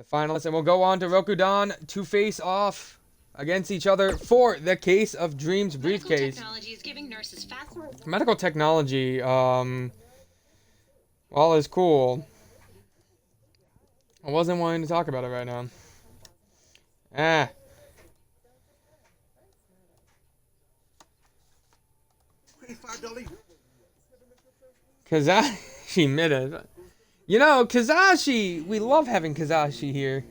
The finalists, and we'll go on to Rokudan to face off against each other for the Case of Dreams briefcase. Medical technology is giving nurses faster. Medical technology, well, is cool. I wasn't wanting to talk about it right now. Kazashi Mida. You know, Kazashi, we love having Kazashi here.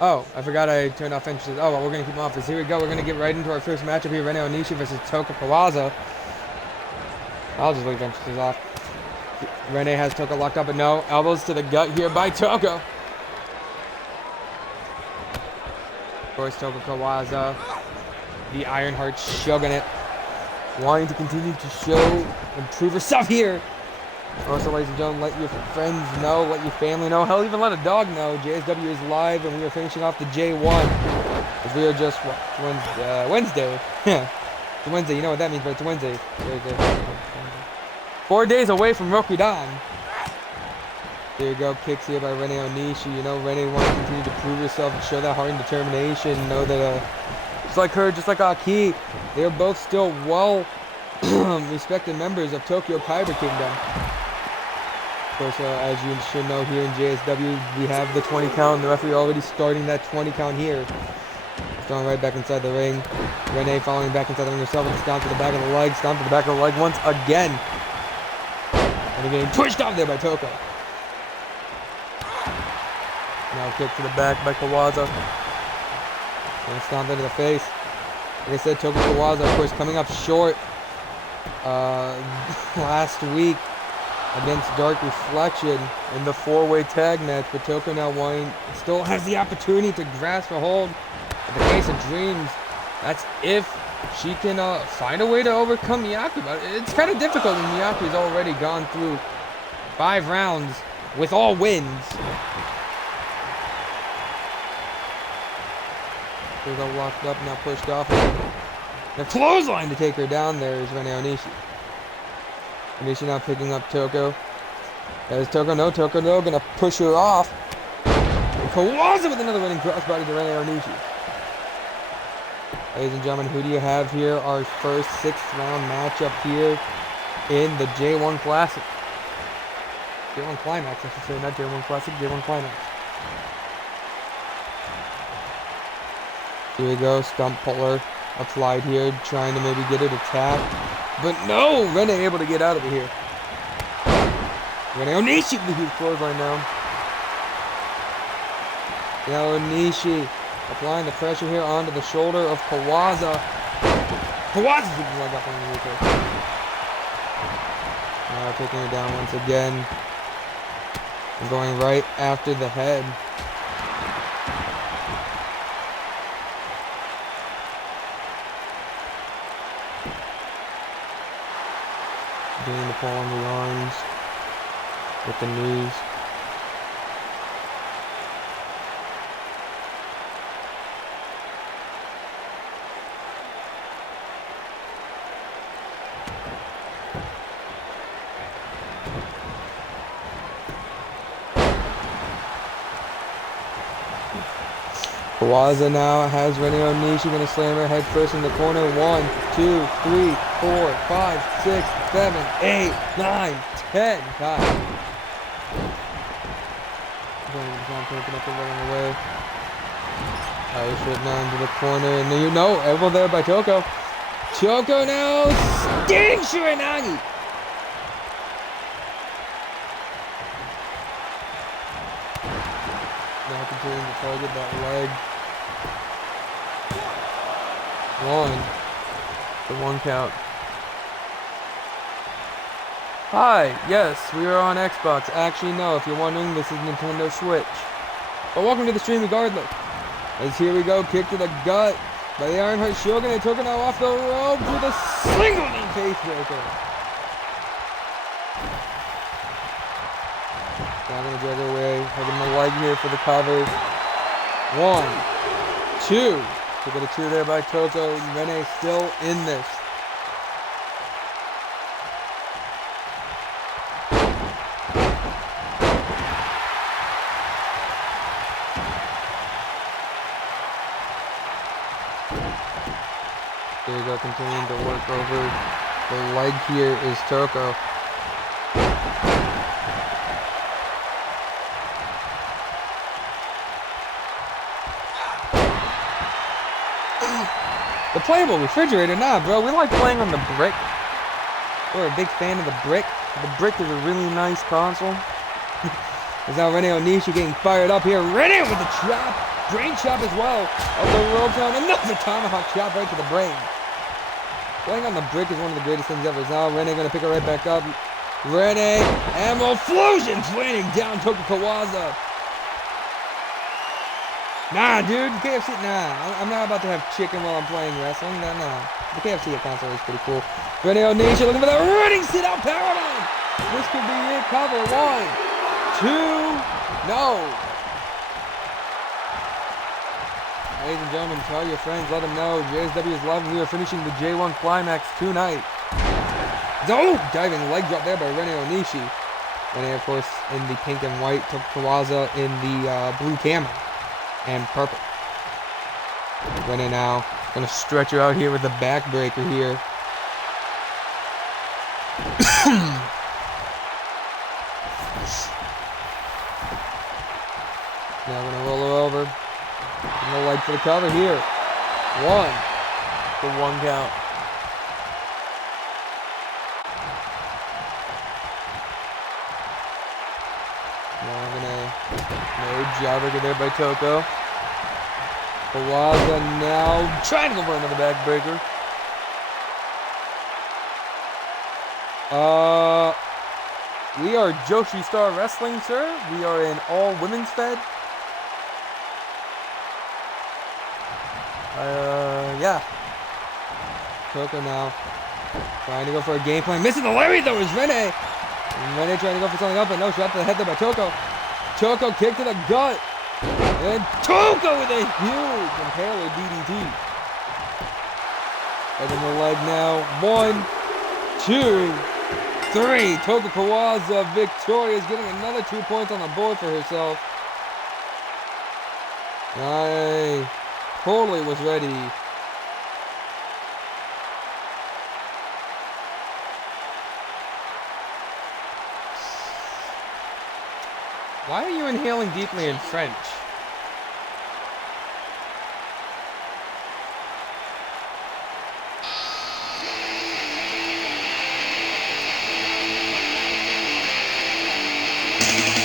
Oh, I forgot I turned off entrances. Oh, well, we're going to keep them off. Here we go. We're going to get right into our first matchup here. Rene Onishi versus Toka Kawaza. I'll just leave entrances off. Rene has Toka locked up, but no. Elbows to the gut here by Toka. Of course, Toka Kawaza, the Ironheart Shogunate, wanting to continue to show and prove herself here. Also, ladies and gentlemen, let your friends know, let your family know, hell, even let a dog know. JSW is live, and we are finishing off the J1. As we are just, what, Wednesday. It's a Wednesday, you know what that means, but it's a Wednesday. 4 days away from Rokudan. There you go, kicks here by Rene Onishi. You know, Rene wants to continue to prove herself and show that heart and determination. Know that, just like her, just like Aki, they are both still well respected members of Tokyo Kyber Kingdom. Of course, as you should know, here in JSW, we have the 20 count, and the referee already starting that 20 count here. Throwing right back inside the ring. Rene following back inside the ring herself, and stomp to the back of the leg, stomp to the back of the leg once again. And they're getting pushed off there by Toka. Now kick to the back by Kawaza. And stomp into the face. Like I said, Toka Kawaza, of course, coming up short last week against Dark Reflection in the 4-way tag match, but Toka now still has the opportunity to grasp a hold of the Case of Dreams. That's if she can find a way to overcome Miyake, but it's kind of difficult when Miyake's already gone through 5 rounds with all wins. They got locked up, now pushed off. The clothesline to take her down there is Rene Onishi. Onishi now picking up Toko. There's Toko, no, gonna push her off. And Kawaza with another running crossbody to Rene Onishi. Ladies and gentlemen, who do you have here? Our first 6th round matchup here in the J1 Classic. J1 Climax, I should say, not J1 Classic, J1 Climax. Here we go, stump puller applied here, trying to maybe get it to tap. But no, Rene able to get out of it here. Rene Onishi with the huge clothesline now. Now Onishi applying the pressure here onto the shoulder of Kawaza. Kawaza's looking like up on the roof. Now taking her down once again. And going right after the head. Doing the pull on the arms with the knees. Kawaza now has Rene Onishi going to slam her head first in the corner. 1, 2, 3, 4, 5, 6, 7, 8, 9, 10. God. Taking up the running away. Irish whip now into the corner. And you know, elbow there by Toko. Toko now sting Shiranagi. Now continuing to target that leg. 1. The 1 count. Hi, yes, we are on Xbox. Actually, no, if you're wondering, this is Nintendo Switch. But welcome to the stream regardless. As here we go, kick to the gut by the Ironheart Shogun. They took her now off the rope with a single knee facebreaker. Now gonna drag her away, holding the leg here for the cover. 1, 2. Took it a 2 there by Toko. Rene still in this. we go, continuing to work over the leg here is Toko. The playable refrigerator, nah, bro. We like playing on the brick. We're a big fan of the brick. The brick is a really nice console. There's now Rene Onishi getting fired up here. Rene with the chop. Brain chop as well. Of the rope down. Another tomahawk chop right to the brain. Playing on the brick is one of the greatest things ever. Now Rene going to pick it right back up. Rene. Ammo Fusions raining down Toko Kawaza. Nah, dude. KFC. Nah. I'm not about to have chicken while I'm playing wrestling. Nah. The KFC console is pretty cool. Rene Onishi looking for that running sit-out paradigm. This could be it. Cover. 1, 2. No. Ladies and gentlemen, tell your friends, let them know JSW is live and we are finishing the J1 Climax tonight. Oh, diving leg drop there by Rene Onishi. Rene, of course, in the pink and white. Toko Kawaza in the blue camo and purple. Rene now going to stretch her out here with the backbreaker here. Now going to roll her over. No leg for the cover here. 1. The 1 count. Now I'm gonna no jawbreaker there by Toko. Kawaza now trying to go for another backbreaker. We are Joshi Star Wrestling, sir. We are an all women's fed. Yeah. Toko now trying to go for a game plan. Missing the lariat though is Rene. Rene trying to go for something up, but no, shot to the head there by Toko. Toko kick to the gut. And Toko with a huge impaler DDT. And in the leg now. 1, 2, 3. Toko Kawaza victorious, getting another 2 points on the board for herself. I totally was ready. Why are you inhaling deeply in French?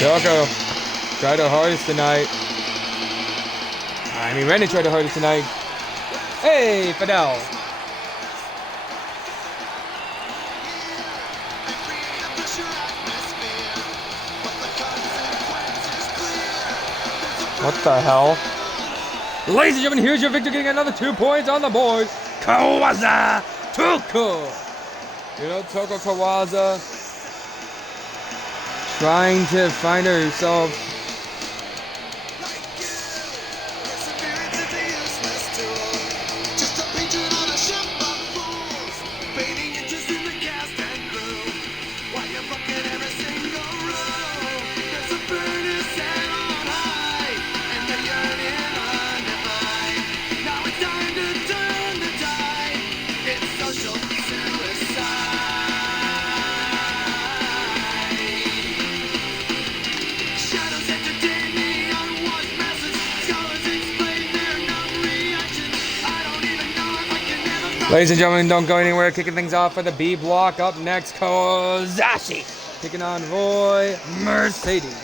Toko tried her hardest tonight. I mean, Rene tried her hardest tonight. Hey, Fidel. What the hell? Ladies and gentlemen, here's your victor getting another 2 points on the board. Kawaza Toko. You know, Toko Kawaza trying to find herself. Ladies and gentlemen, don't go anywhere. Kicking things off for the B block. Up next, Kozashi taking on Roy Mercedes.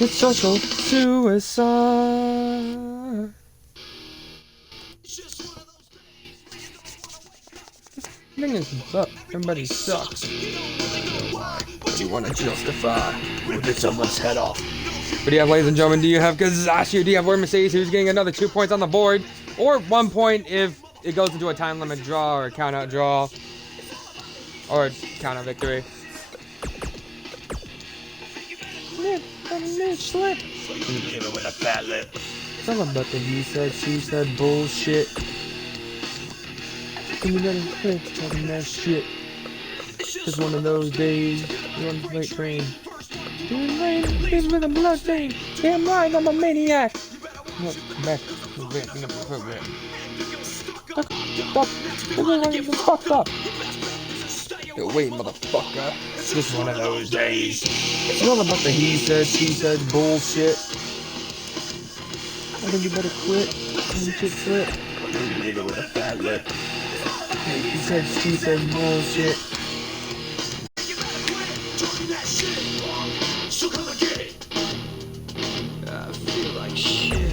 It's social suicide. Niggas up. Everybody sucks. What do you want to justify? Rip someone's head off. What do you have, ladies and gentlemen? Do you have Kazashi or do you have Roy Mercedes, who's getting another 2 points on the board? Or 1 point if it goes into a time limit draw or a count out draw. Or a count out victory. Lip, slip. With a fat lip. Something about the he said, she said bullshit. You gotta quit talking that shit. It's one of those days. You're on the freight train. Live with a blood stain. Damn right, I'm a maniac. Look, back. Fucked up. Yo, wait, motherfucker. It's just one of those days. It's all about the he said, she said bullshit. I think you better quit. You should quit. Nigga with a fat lip. He said, she said bullshit. I feel like shit.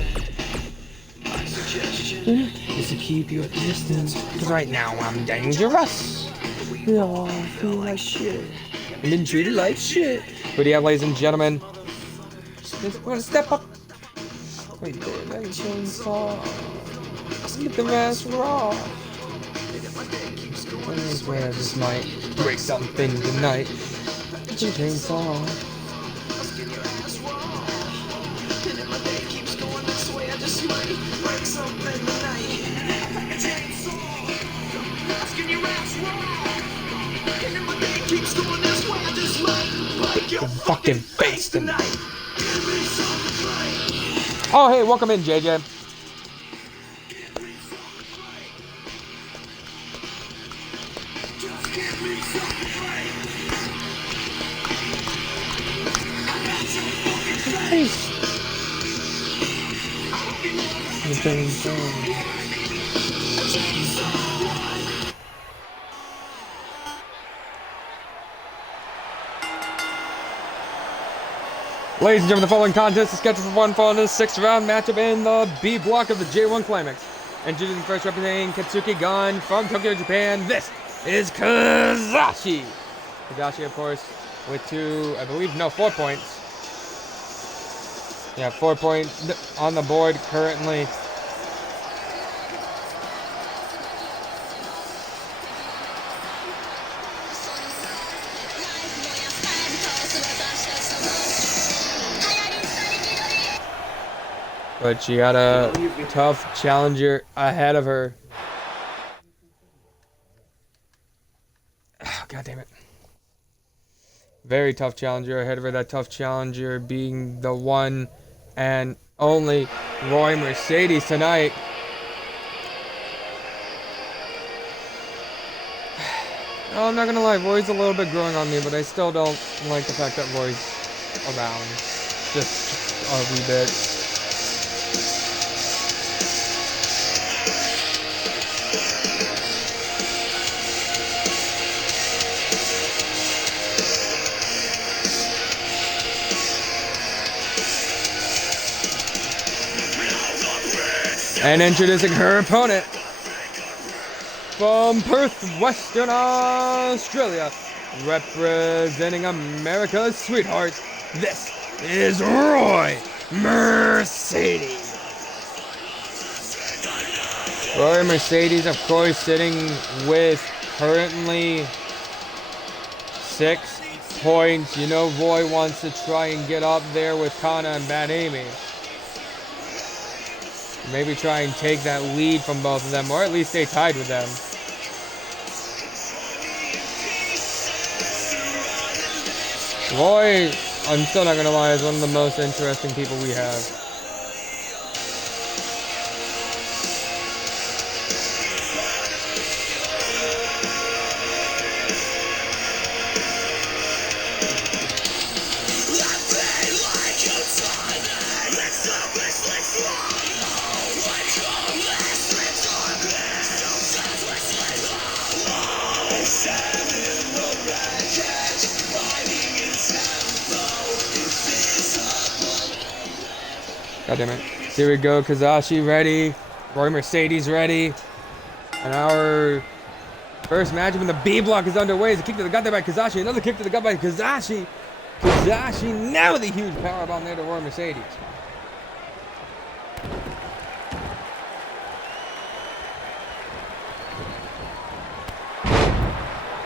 My suggestion is to keep your distance. Cause right now I'm dangerous. We all feel like shit. I've been treated like shit. But yeah, ladies and gentlemen. Just wanna step up. Wait there, that is so soft. Get the mask raw. I swear I just might break something tonight. Chainsaw. The fucking face tonight. Oh hey, welcome in, JJ. Ladies and gentlemen, the following contest is scheduled for one fall in the 6th round matchup in the B block of the J1 Climax. And judging first representing Katsuki Gon from Tokyo, Japan, this is Kazashi. Kazashi, of course, with 4 points. Yeah, 4 points on the board currently. But she got a tough challenger ahead of her. Oh, God damn it. Very tough challenger ahead of her. That tough challenger being the one and only Roy Mercedes tonight. Oh, I'm not gonna lie, Roy's a little bit growing on me, but I still don't like the fact that Roy's around. Just a wee bit. And introducing her opponent from Perth, Western Australia, representing America's sweetheart, this is Roy Mercedes. Roy Mercedes, of course, sitting with currently 6 points. You know Roy wants to try and get up there with Kana and Bad Amy. Maybe try and take that lead from both of them, or at least stay tied with them. Roy, I'm still not gonna lie, is one of the most interesting people we have. God damn it. Here we go, Kazashi ready. Roy Mercedes ready. And our first matchup in the B block is underway. It's a kick to the gut there by Kazashi. Another kick to the gut by Kazashi. Kazashi now with a huge powerbomb there to Roy Mercedes.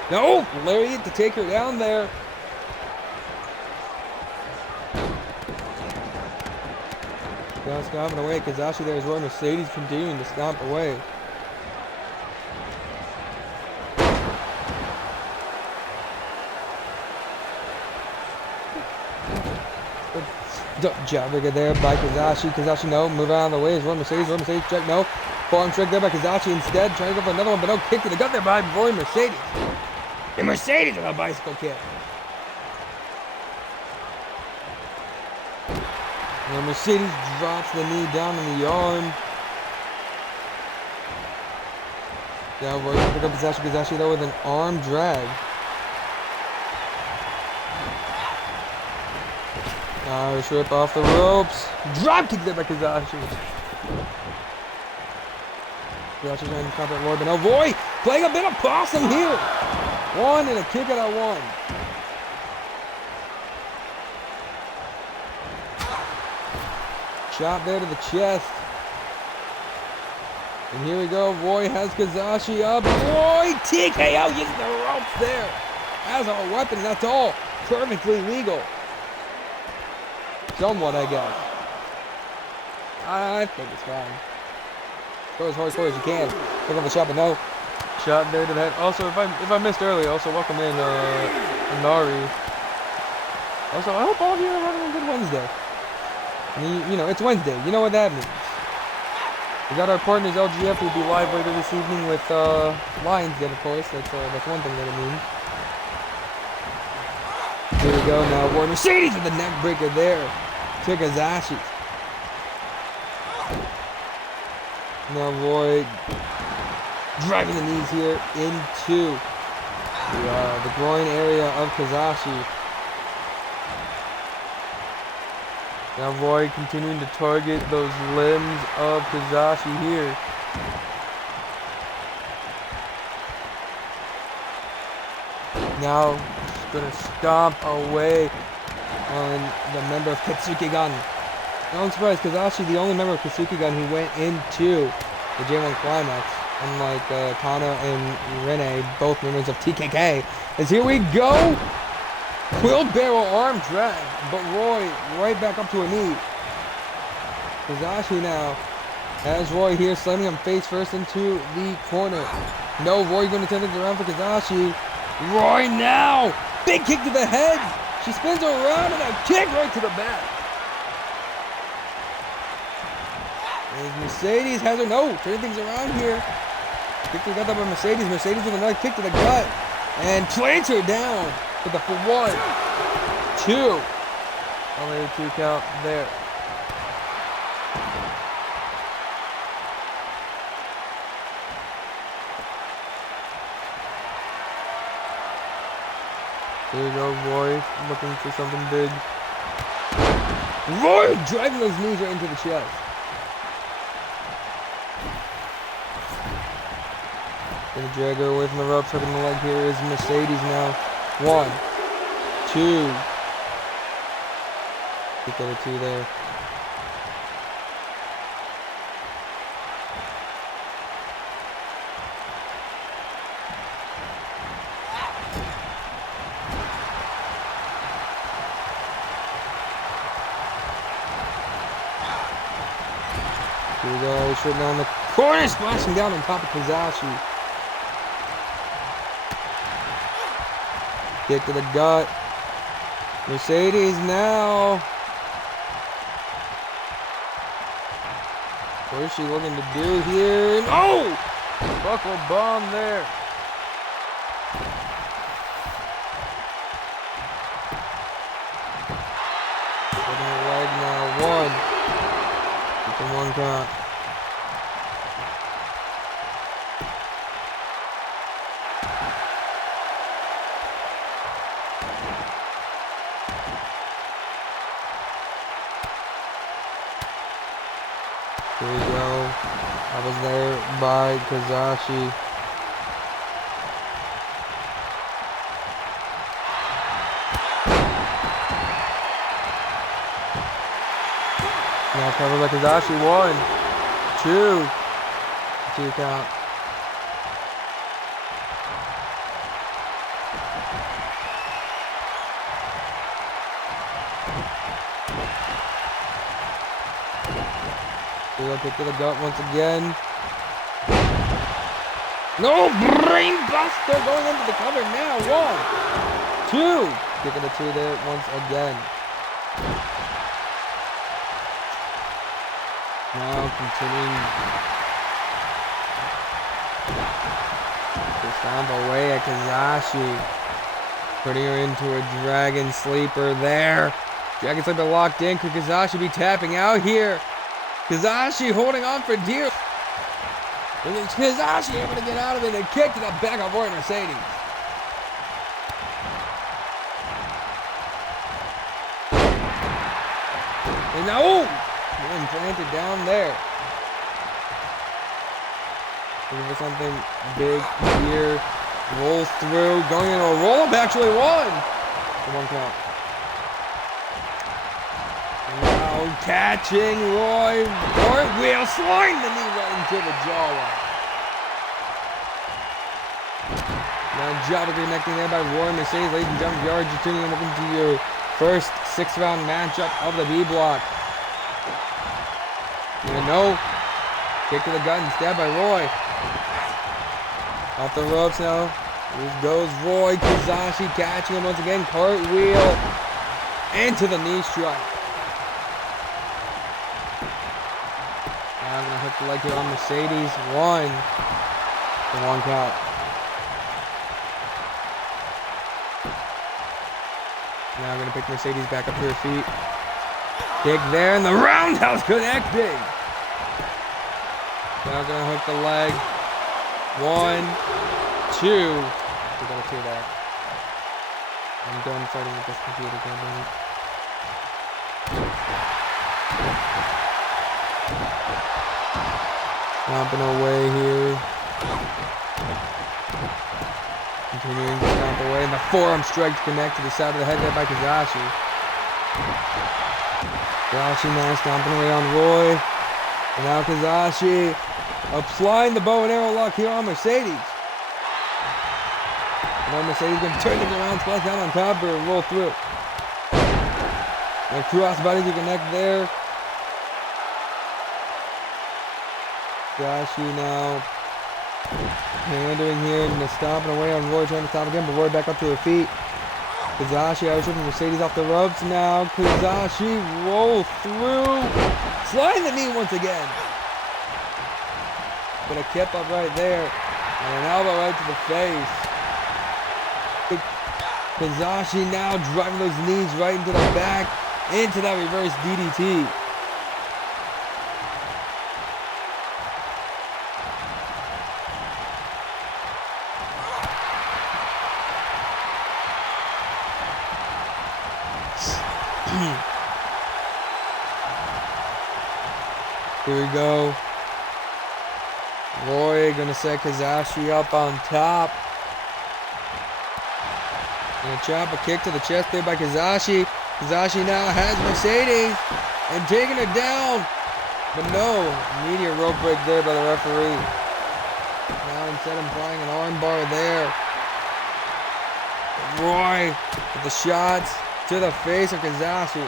No! Lariat to take her down there. Now stomping away. Kazashi there is Roy Mercedes continuing to stomp away. Jabberger there by Kazashi. Kazashi, no. Move out of the way. Is Roy Mercedes. Roy Mercedes, check, no. Forearm strike there by Kazashi instead. Trying to go for another one, but no. Kick to the gut there by Roy Mercedes. And Mercedes with a bicycle kick. And Mercedes drops the knee down in the arm. Now Roy can pick up Kazashi. Kazashi though with an arm drag. Irish whip off the ropes. Drop kick there by Kazashi. Kazashi trying to counter Roy, but no. Roy playing a bit of possum here. One and a kick out of one. Shot there to the chest. And here we go. Roy has Kazashi up. Roy TKO using the ropes there as a weapon. That's all perfectly legal. Somewhat, I guess. I think it's fine. Go as hardcore as you can. Pick up the shot, but no. Shot there to the head. Also, if I missed earlier, also welcome in Nari. Also, I hope all of you are having a good Wednesday. You know, it's Wednesday. You know what that means. We got our partners LGF who will be live later this evening with Lions Den, of course. That's one thing that it means. Here we go now. Roy Mercedes with the neck breaker there. To Kazashi. Now Roy driving the knees here into the groin area of Kazashi. Now Roy continuing to target those limbs of Kazashi here. Now just gonna stomp away on the member of Katsuki Gun. No, I'm surprised Kazashi, the only member of Katsuki Gun who went into the J1 Climax, unlike Kana and Rene, both members of TKK. As here we go. Wheelbarrow arm drag, but Roy right back up to a knee. Kazashi now has Roy here, slamming him face first into the corner. No, Roy going to turn things around for Kazashi. Roy now, big kick to the head. She spins around and a kick right to the back. As Mercedes has her, no, turning things around here. Kick to the gut by Mercedes. Mercedes with another kick to the gut and plants her down. With the 1, 2. Only a 2 count there. Here we go, Roy looking for something big. Roy driving those knees right into the chest. Gonna drag her away from the ropes, hooking the leg. Here is Mercedes now. 1, 2. Kick out of 2 there. Here we go, he's shooting down the corner, splashing down on top of Kazashi. Kick to the gut. Mercedes now. What is she looking to do here? No! Buckle bomb there. Putting her leg now. 1. Keeping 1 count. Here we go. I was there by Kazashi. Now covered by Kazashi. 1, 2. 2 count. We'll kick to the gut once again. No, brain buster going into the cover now. 1, 2. Kicking the 2 there once again. Now continuing to stomp away at Kazashi. Putting her into a Dragon Sleeper there. Dragon Sleeper locked in. Could Kazashi be tapping out here? Kazashi holding on for dear. And it's Kazashi able to get out of it and kick to the back of Roy Mercedes. And now, and planted down there. Looking for something big here. Rolls through, going into a roll-up, actually won. For 1 count. And now catching Roy. Roy wheel, sliding the knee right into the jawline. Now jobber connecting there by Roy Mercedes. Ladies and gentlemen, if you are just tuning in, welcome to your first 6th-round matchup of the B block. And no. Kick to the gut and stab by Roy. Off the ropes now. Here goes Roy. Kazashi catching him once again. Cartwheel into the knee strike. Now I'm going to hook the leg here on Mercedes. 1 for 1 count. Now I'm going to pick Mercedes back up to her feet. Kick there and the roundhouse connecting. Now I'm going to hook the leg. 1, 2. We got a 2 back. I'm done fighting with this computer cabinet. Stomping away here. Continuing to stomp away. And the forearm strike to connect to the side of the head there by Kazashi. Kazashi now stomping away on Roy. And now Kazashi applying the bow and arrow lock here on Mercedes. Now Mercedes going to turn things around, splash down on top of her and roll through. And crossbody to connect there. Kazashi now pandering here and stomping away on Roy, trying to stop again, but Roy back up to her feet. Kazashi out stripping Mercedes off the ropes now. Kazashi roll through, sliding the knee once again. But a kip up right there, and an elbow right to the face. Kazashi now driving those knees right into the back, into that reverse DDT. Here we go. Roy gonna set Kazashi up on top. Gonna chop a kick to the chest there by Kazashi. Kazashi now has Mercedes and taking her down. But no, immediate rope break there by the referee. Now instead of applying an armbar there. Roy with the shots to the face of Kazashi.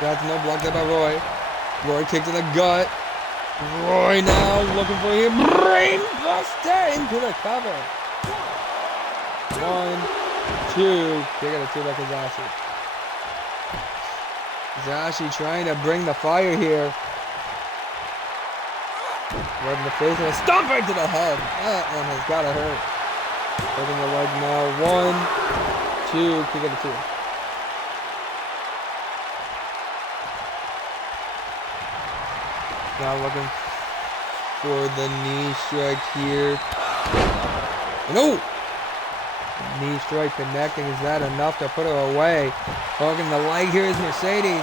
That's no block there by Roy. Roy kick to the gut. Roy now looking for him. Brain buster into the cover. 1, 2. They got a 2 by Kazashi. Kazashi trying to bring the fire here. Right in the face and a stomp right to the head. That one has got to hurt. Holding the leg now. 1, 2. Kick at a 2. Now looking for the knee strike here. And oh! Knee strike connecting. Is that enough to put her away? Hogging the leg here is Mercedes.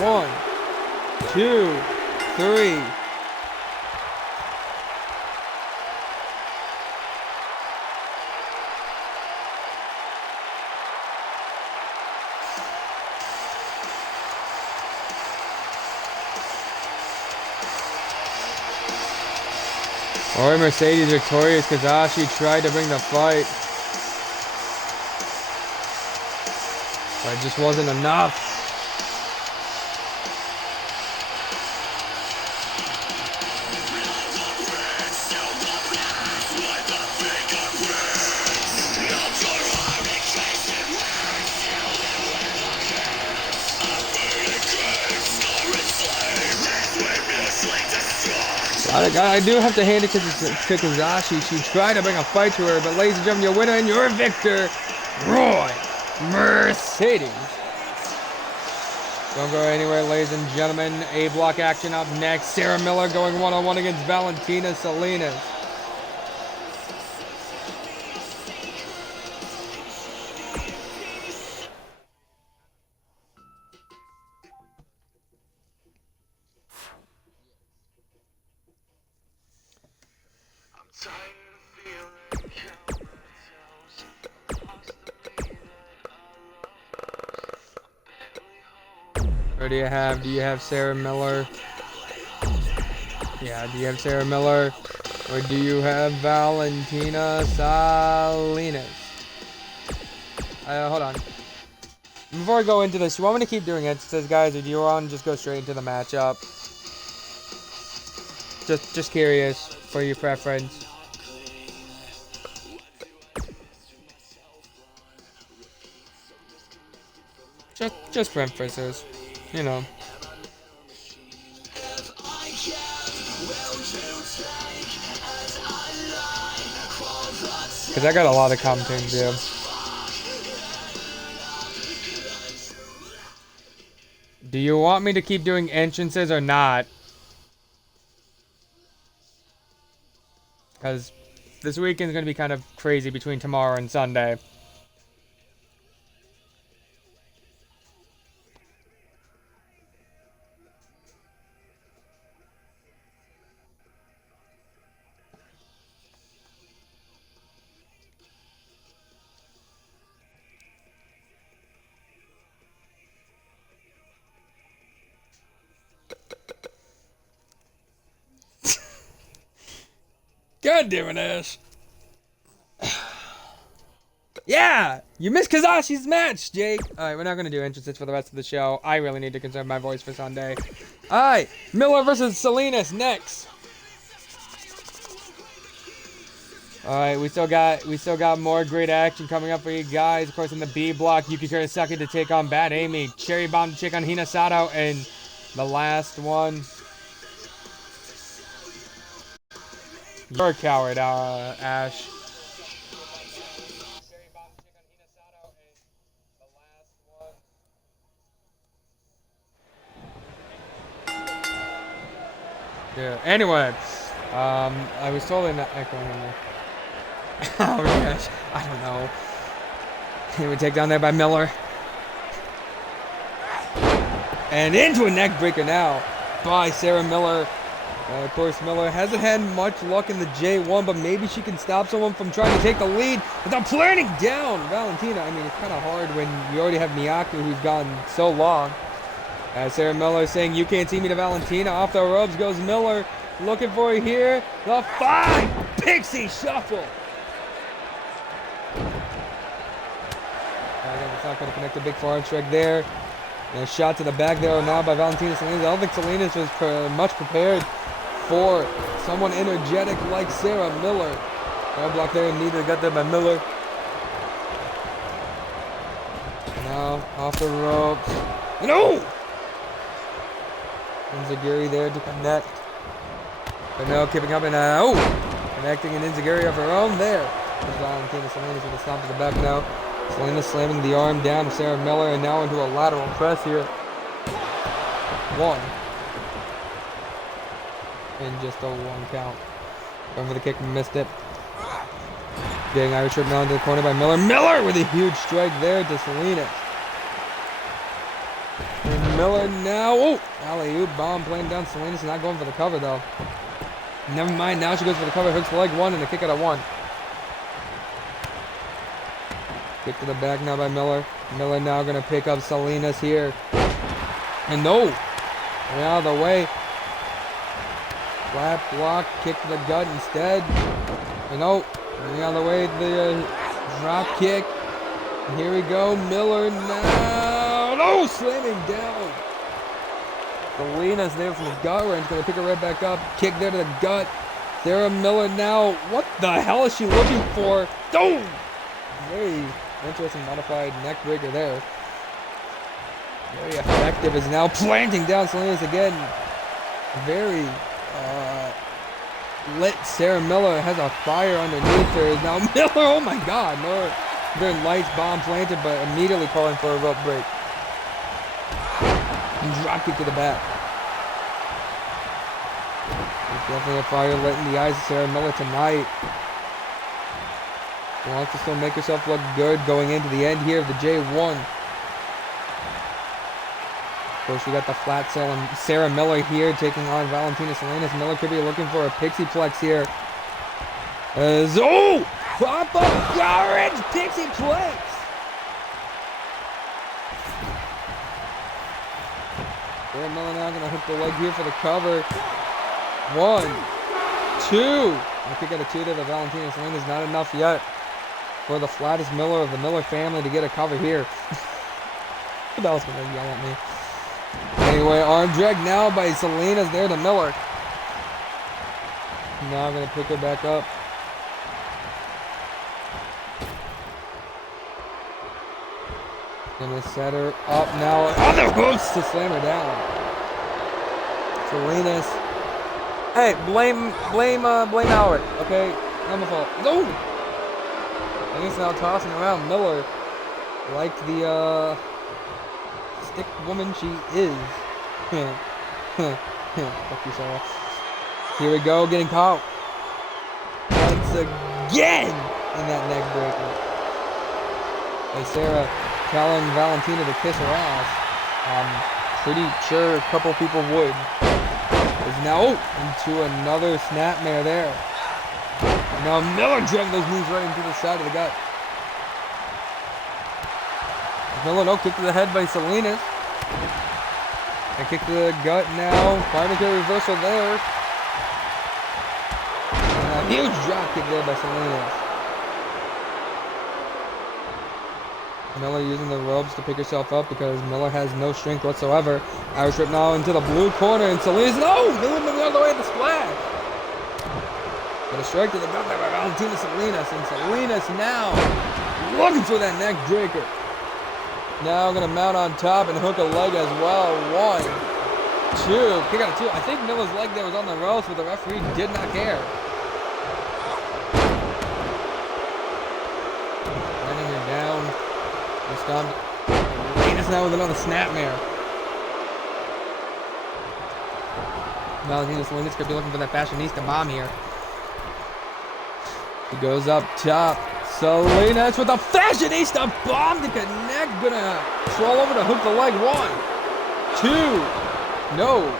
1, 2, 3. Roy Mercedes victorious. Kazashi tried to bring the fight, but it just wasn't enough. I do have to hand it to Kazashi. She tried to bring a fight to her, but ladies and gentlemen, your winner and your victor, Roy Mercedes. Don't go anywhere, ladies and gentlemen. A block action up next. Sarah Miller going one-on-one against Valentina Salinas. Or do you have Sarah Miller? Yeah, do you have Sarah Miller? Or do you have Valentina Salinas? Hold on. Before I go into this, you want me to keep doing entrances, guys, or do you want to just go straight into the matchup? Just curious for your preference. Just preferences, you know. Because I got a lot of commentating to do. Do you want me to keep doing entrances or not? Because this weekend's going to be kind of crazy between tomorrow and Sunday. God damn it, Ash. Yeah! You missed Kazashi's match, Jake! Alright, we're not gonna do entrances for the rest of the show. I really need to conserve my voice for Sunday. Alright, Miller versus Salinas next. Alright, we still got more great action coming up for you guys. Of course, in the B block, Yuki Kurosaki to take on Bad Amy. Cherry Bomb to take on Hina Sato, and the last one. You're a coward, Ash. Yeah. Anyway, I was totally not echoing in there. Oh gosh, I don't know. He would take down there by Miller. And into a neck breaker now by Sarah Miller. Of course, Miller hasn't had much luck in the J1, but maybe she can stop someone from trying to take the lead without planning down Valentina. I mean, it's kind of hard when you already have Miyaku, who's gone so long. As Sarah Miller saying, "You can't see me," to Valentina. Off the ropes goes Miller. Looking for it here. The 5 Pixie Shuffle. It's not going to connect the big forearm strike there. And a shot to the back there now by Valentina Salinas. I don't think Salinas was much prepared for someone energetic like Sarah Miller. Bad block there, and neither got there by Miller. Now off the ropes. No! Enziguri there to connect. But no, keeping up and connecting an Enziguri of her own there. There's Valentina Salinas with a stomp to the back now. Salinas slamming the arm down to Sarah Miller, and now into a lateral press here. 1. And just a 1 count. Going for the kick, missed it. Getting Irish whip now into the corner by Miller. Miller with a huge strike there to Salinas. And Miller now, alley-oop bomb playing down Salinas, not going for the cover though. Never mind, now she goes for the cover, hooks the leg 1, and a kick out of 1. Kick to the back now by Miller. Miller now going to pick up Salinas here. And way out of the way. Flat block, kick to the gut instead. And way out of the way, the drop kick. And here we go, Miller now. Slamming down. Salinas there from the gut range, going to pick her right back up. Kick there to the gut. Sarah Miller now. What the hell is she looking for? Very interesting modified neck breaker there. Very effective, is now planting down Salinas again. Very lit. Sarah Miller has a fire underneath her. Now Miller, oh my God, Miller. Northern Lights bomb planted, but immediately calling for a rope break. And drop kick to the back. There's definitely a fire lit in the eyes of Sarah Miller tonight. She wants to still make herself look good going into the end here of the J1. Of course, we got the flat cell and Sarah Miller here taking on Valentina Salinas. Miller could be looking for a pixie plex here. Oh! Pop up Garage pixie plex! Sarah Miller now going to hook the leg here for the cover. 1, 2. I think at a 2 there, the Valentina Salinas not enough yet for the flattest Miller of the Miller family to get a cover here. Who else going to yell at me? Anyway, arm drag now by Salinas there to Miller. Now I'm going to pick her back up. Gonna set her up now on the ropes to slam her down. Salinas. Hey, blame Howard. Okay, not my fault. No. Salinas now tossing around Miller like the stick woman she is. Fuck you, Sarah. Here we go, getting caught once again in that neck breaker. Hey, Sarah telling Valentina to kiss her ass. I'm pretty sure a couple people would. Is now into another snapmare there. And now Miller drove those knees right into the side of the gut. Miller, no kick to the head by Salinas. A kick to the gut now. Barbecue reversal there. And a huge drop kick there by Salinas. Miller using the ropes to pick herself up because Miller has no strength whatsoever. Irish whip now into the blue corner and Salinas. No! Miller moving all the way at the splash. But a strike to the gut there by Valentina Salinas. And Salinas now looking for that neck breaker. Now going to mount on top and hook a leg as well. 1, 2. Kick out of 2. I think Miller's leg there was on the ropes, but the referee did not care. Running her down. Salinas now with another snapmare. Valentina Salinas could be looking for that fashionista bomb here. He goes up top. Salinas with a fashionista bomb to connect. Gonna troll over to hook the leg. 1, 2. No.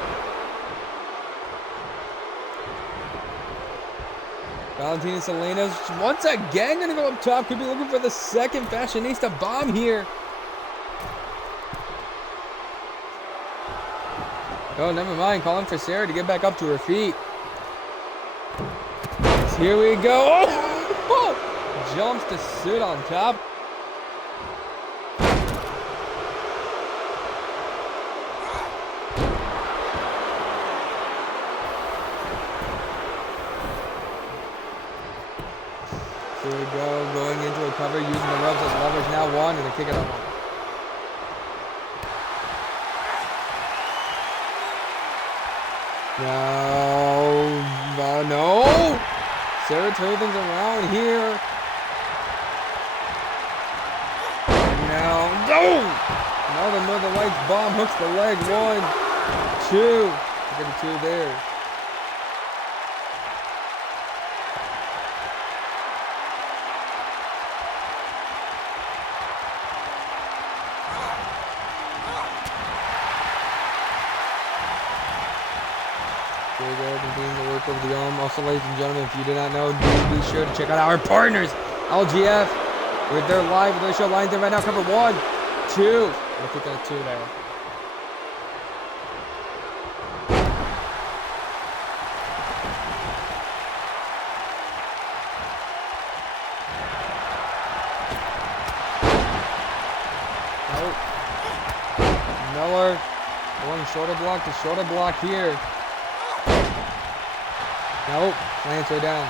Valentina Salinas once again gonna go up top. Could be looking for the second fashionista bomb here. Oh, never mind. Calling for Sarah to get back up to her feet. So here we go. Oh! Jumps to sit on top. Here we go, going into a cover, using the ropes as levers. Now 1 and a kick it up. No. Sarah turns things around here. Now, no! Now the Northern Lights bomb hooks the leg. 1, 2. Look at the 2 there. Here we go, continuing the work of the arm. Also, ladies and gentlemen, if you did not know, do be sure to check out our partners, LGF, with their show lines in right now. Cover 1, 2. I think that's 2 there. Nope. Miller going shoulder block to shoulder block here. Nope, slants her down.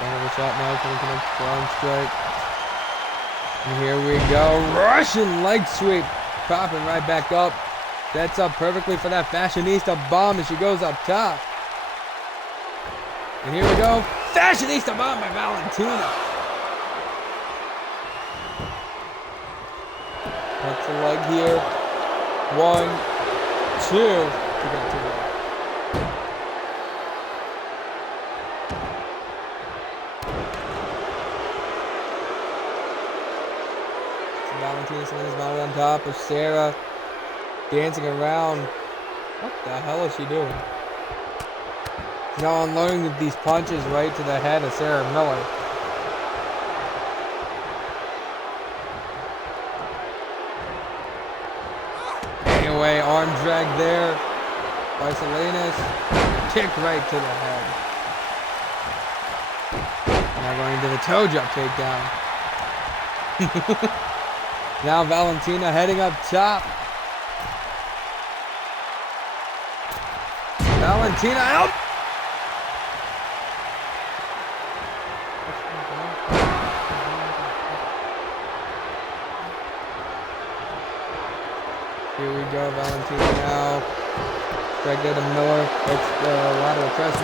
Another shot now, can connect the arm strike. And here we go, Russian leg sweep, popping right back up. Sets up perfectly for that Fashionista bomb as she goes up top. And here we go. Fashionista bomb by Valentina. Cuts the leg here. 1, 2. We got 2 left. So Valentina Selena's mounted on top of Sarah. Dancing around. What the hell is she doing? She's now unloading these punches right to the head of Sarah Miller. Anyway, arm drag there by Salinas. Kick right to the head. Now going into the toe drop takedown. Now Valentina heading up top. Valentina out. Here we go, Valentina now. Drag there to Miller. That's lateral press.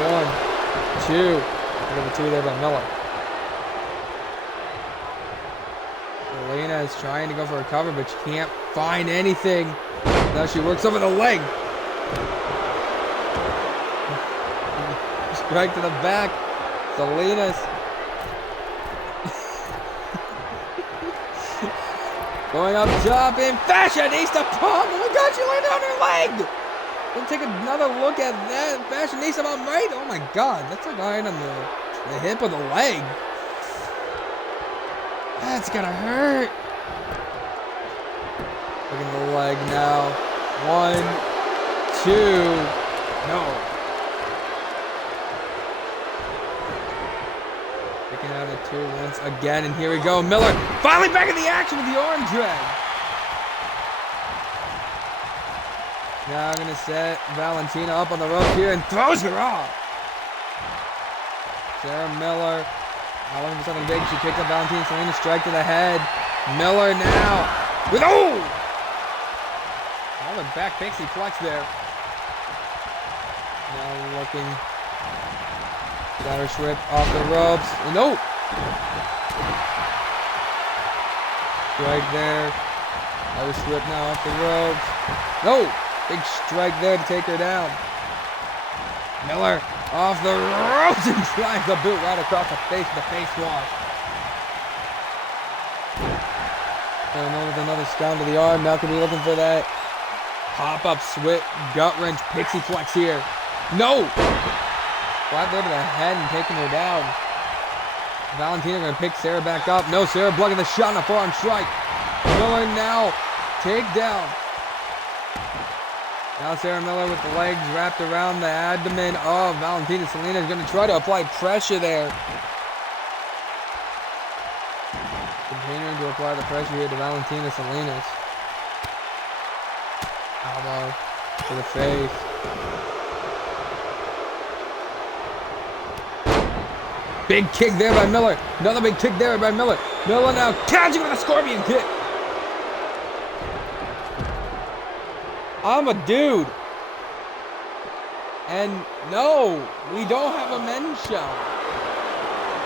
1, 2. We got the 2 there by Miller. Selena is trying to go for a cover, but she can't find anything. Now she works over the leg. Strike to the back. Salinas. Going up top in Fashionista bomb. Oh my God, she landed on her leg. Then take another look at that. Fashionista bomb right. Oh my God, that's like right on the hip of the leg. That's gonna hurt. Look at the leg now. 1, 2. No. Picking out a 2 once again, and here we go. Miller finally back in the action with the arm drag. Now I'm gonna set Valentina up on the rope here and throws her off. Sarah Miller, not looking for something big. She picks up Valentina. Selena strike to the head. Miller now with oh! The back pixie flex there. Now looking. Got her swept off the ropes. No! Strike there. Got her swept now off the ropes. No! Big strike there to take her down. Miller off the ropes and drives the boot right across the face wash. Miller with another scound to the arm. Now could be looking for that pop-up switch, gut wrench, pixie flex here. No! Flat there to the head and taking her down. Valentina gonna pick Sarah back up. No, Sarah blocking the shot on a forearm strike. Miller now, takedown. Now Sarah Miller with the legs wrapped around the abdomen of Valentina. Selena is gonna try to apply pressure there. Continuing to apply the pressure here to Valentina Salinas. Elbow to the face. Big kick there by Miller. Another big kick there by Miller. Miller now catching with a scorpion kick. I'm a dude. And no, we don't have a men's show.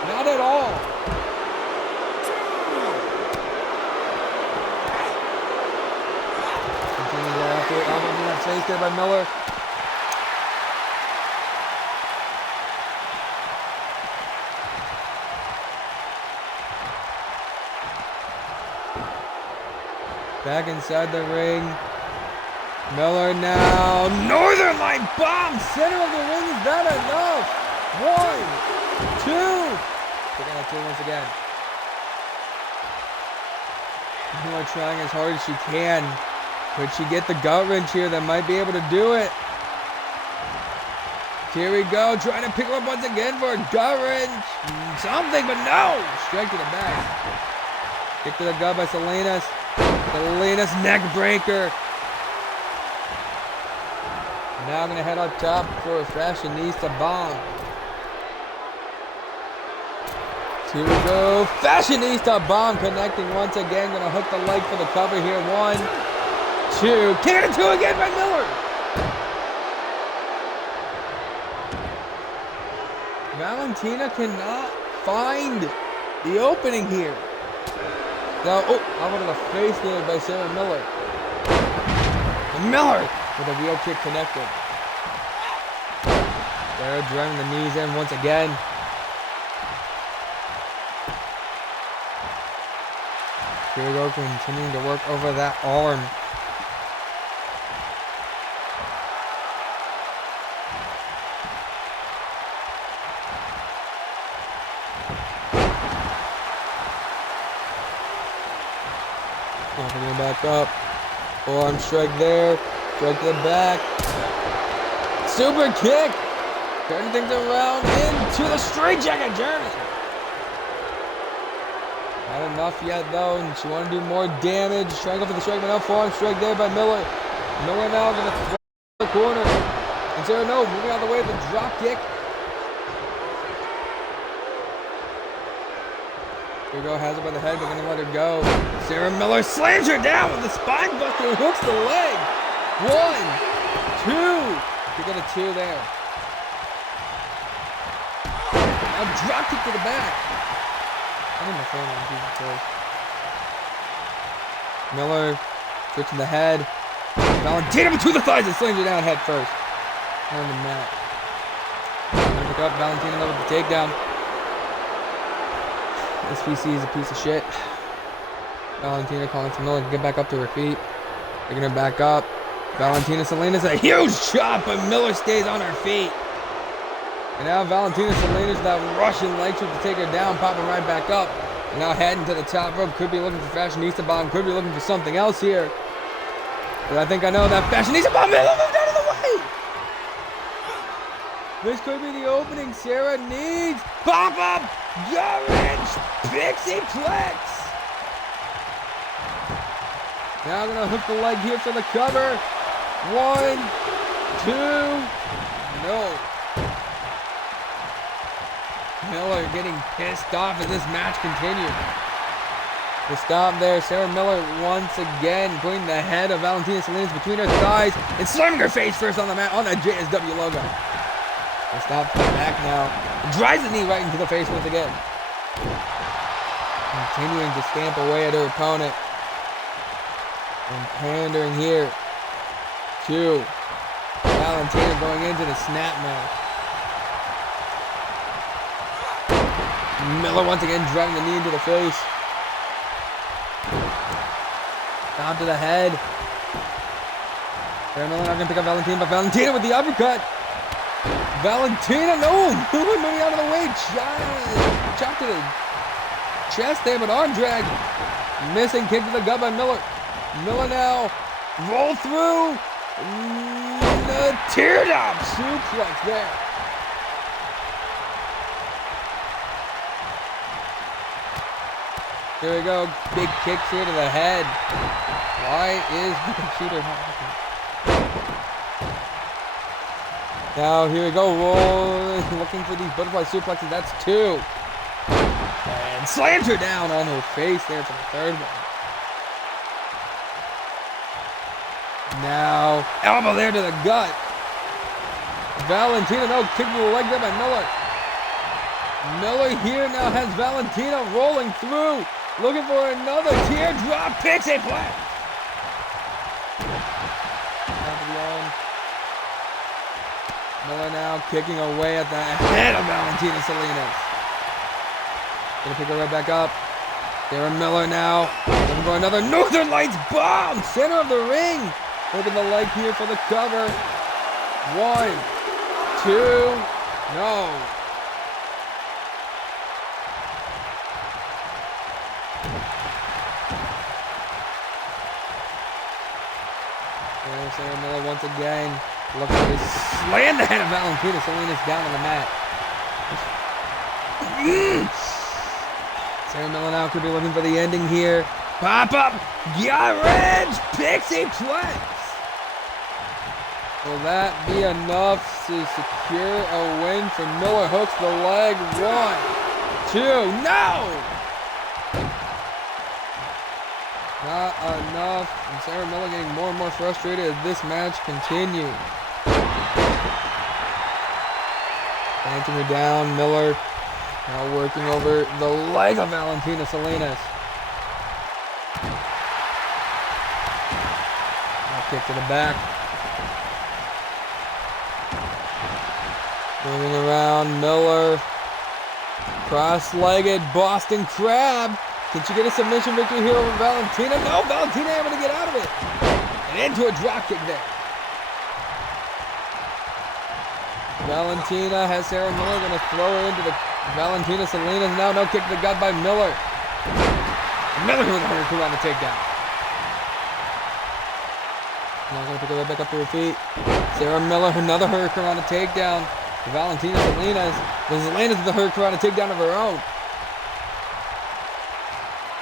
Not at all. Elbow to that face there by Miller. Back inside the ring. Miller now. Northern Light bomb. Center of the ring. Is that enough? 1, 2. Taking that 2 once again. Miller trying as hard as she can. Could she get the gut wrench here that might be able to do it? Here we go, trying to pick her up once again for a gut wrench. Something, but no! Straight to the back. Kick to the gut by Salinas. Salinas neck breaker. Now going to head up top for a Fashionista bomb. Here we go. Fashionista bomb connecting once again. Going to hook the leg for the cover here. 1, 2. Kick it to 2 again by Miller. Valentina cannot find the opening here. Now, oh, how about the face there by Sarah Miller? And Miller with a wheel kick connected. Sarah driving the knees in once again. Here we go, continuing to work over that arm. Opening back up. Arm strike there. Strike to the back. Super kick. Turning things around into the straight jacket German. Not enough yet though, and she wanted to do more damage. Trying to go for the strike, but now forearm strike there by Miller. Miller now going to throw the corner. And Sarah no, moving out of the way with the drop kick. Here we go, has her by the head, they're going to let her go. Sarah Miller slams her down with the spine buster and hooks the leg. 1, 2. She got a 2 there. A drop kick to the back. I need my phone on Jesus Christ. Miller switching the head. Valentina between the thighs and slings her down head first. On the mat. Gonna pick up Valentina with the takedown. SPC is a piece of shit. Valentina calling for Miller to get back up to her feet. Picking her back up. Valentina Salinas a huge chop, but Miller stays on her feet. And now Valentina Salinas, that Russian leg sweep to take her down, popping right back up. And now heading to the top rope. Could be looking for Fashionista Bomb. Could be looking for something else here. But I think I know that Fashionista Bomb. Miller moved out of the way. This could be the opening Sarah needs. Pop up. Garage. Pixie Plex. Now going to hook the leg here for the cover. 1, 2. No. Miller getting pissed off as this match continues. The stop there, Sarah Miller once again putting the head of Valentina Salinas between her thighs and slamming her face first on the mat on the JSW logo. The stop to the back now. Drives the knee right into the face once again. Continuing to stamp away at her opponent. And pandering here to Valentina going into the snap match. Miller once again driving the knee into the face. Down to the head. Miller not going to pick up Valentina, but Valentina with the uppercut. Valentina, no! Moving out of the way. Chop to the chest there, but arm drag. Missing kick to the gut by Miller. Miller now. Roll through. Teardrop suplex there. Here we go, big kicks here to the head. Why is the computer not working? Now here we go, rolling, looking for these butterfly suplexes. That's 2. And slams her down on her face there for the 3rd one. Now, elbow there to the gut. Valentina, no, kick to the leg there by Miller. Miller here now has Valentina rolling through. Looking for another teardrop pixie plex. Down to the arm. Miller now kicking away at the head of Valentina Salinas. Gonna pick her right back up. Sarah Miller now looking for another Northern Lights bomb. Center of the ring. Look at the leg here for the cover. 1, 2, no. Sarah Miller once again looking to slam the head of Valentina Salinas down on the mat. Sarah Miller now could be looking for the ending here. Pop up, Garage Pixie Plex. Will that be enough to secure a win for Miller? Hooks the leg. 1, 2, no! Not enough. And Sarah Miller getting more and more frustrated as this match continues. Planting her down. Miller now working over the leg of Valentina Salinas. Now kick to the back. Moving around, Miller. Cross-legged Boston Crab. Can she get a submission victory here over Valentina? No, Valentina able to get out of it. And into a drop kick there. Valentina has Sarah Miller, going to throw her into the Valentina Salinas now. No kick to the gut by Miller. Miller with her crew on the takedown. Now going to pick her right back up to her feet. Sarah Miller, another hurricane on the takedown. Valentina Salinas. The Salinas with the hurricane on a takedown of her own.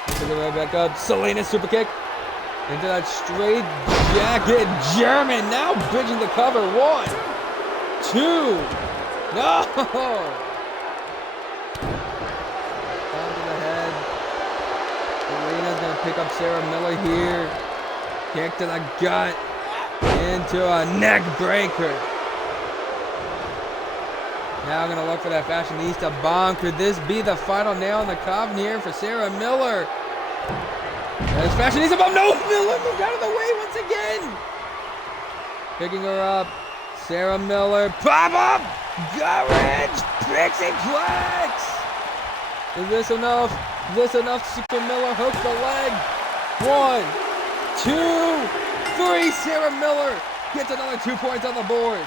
Pick her right back up. Salinas super kick. Into that straight jacket. German now bridging the cover. 1, 2. No! Down to the head. Salinas going to pick up Sarah Miller here. Kick to the gut. Into a neck breaker. Now going to look for that fashionista bomb. Could this be the final nail in the coffin here for Sarah Miller? There's fashionista bomb. No! Miller moved out of the way once again. Picking her up. Sarah Miller. Pop up! Garage! Pixie Plex! Is this enough? Is this enough to secure Miller? Hook the leg. 1, 2, 3. Sarah Miller gets another 2 points on the board.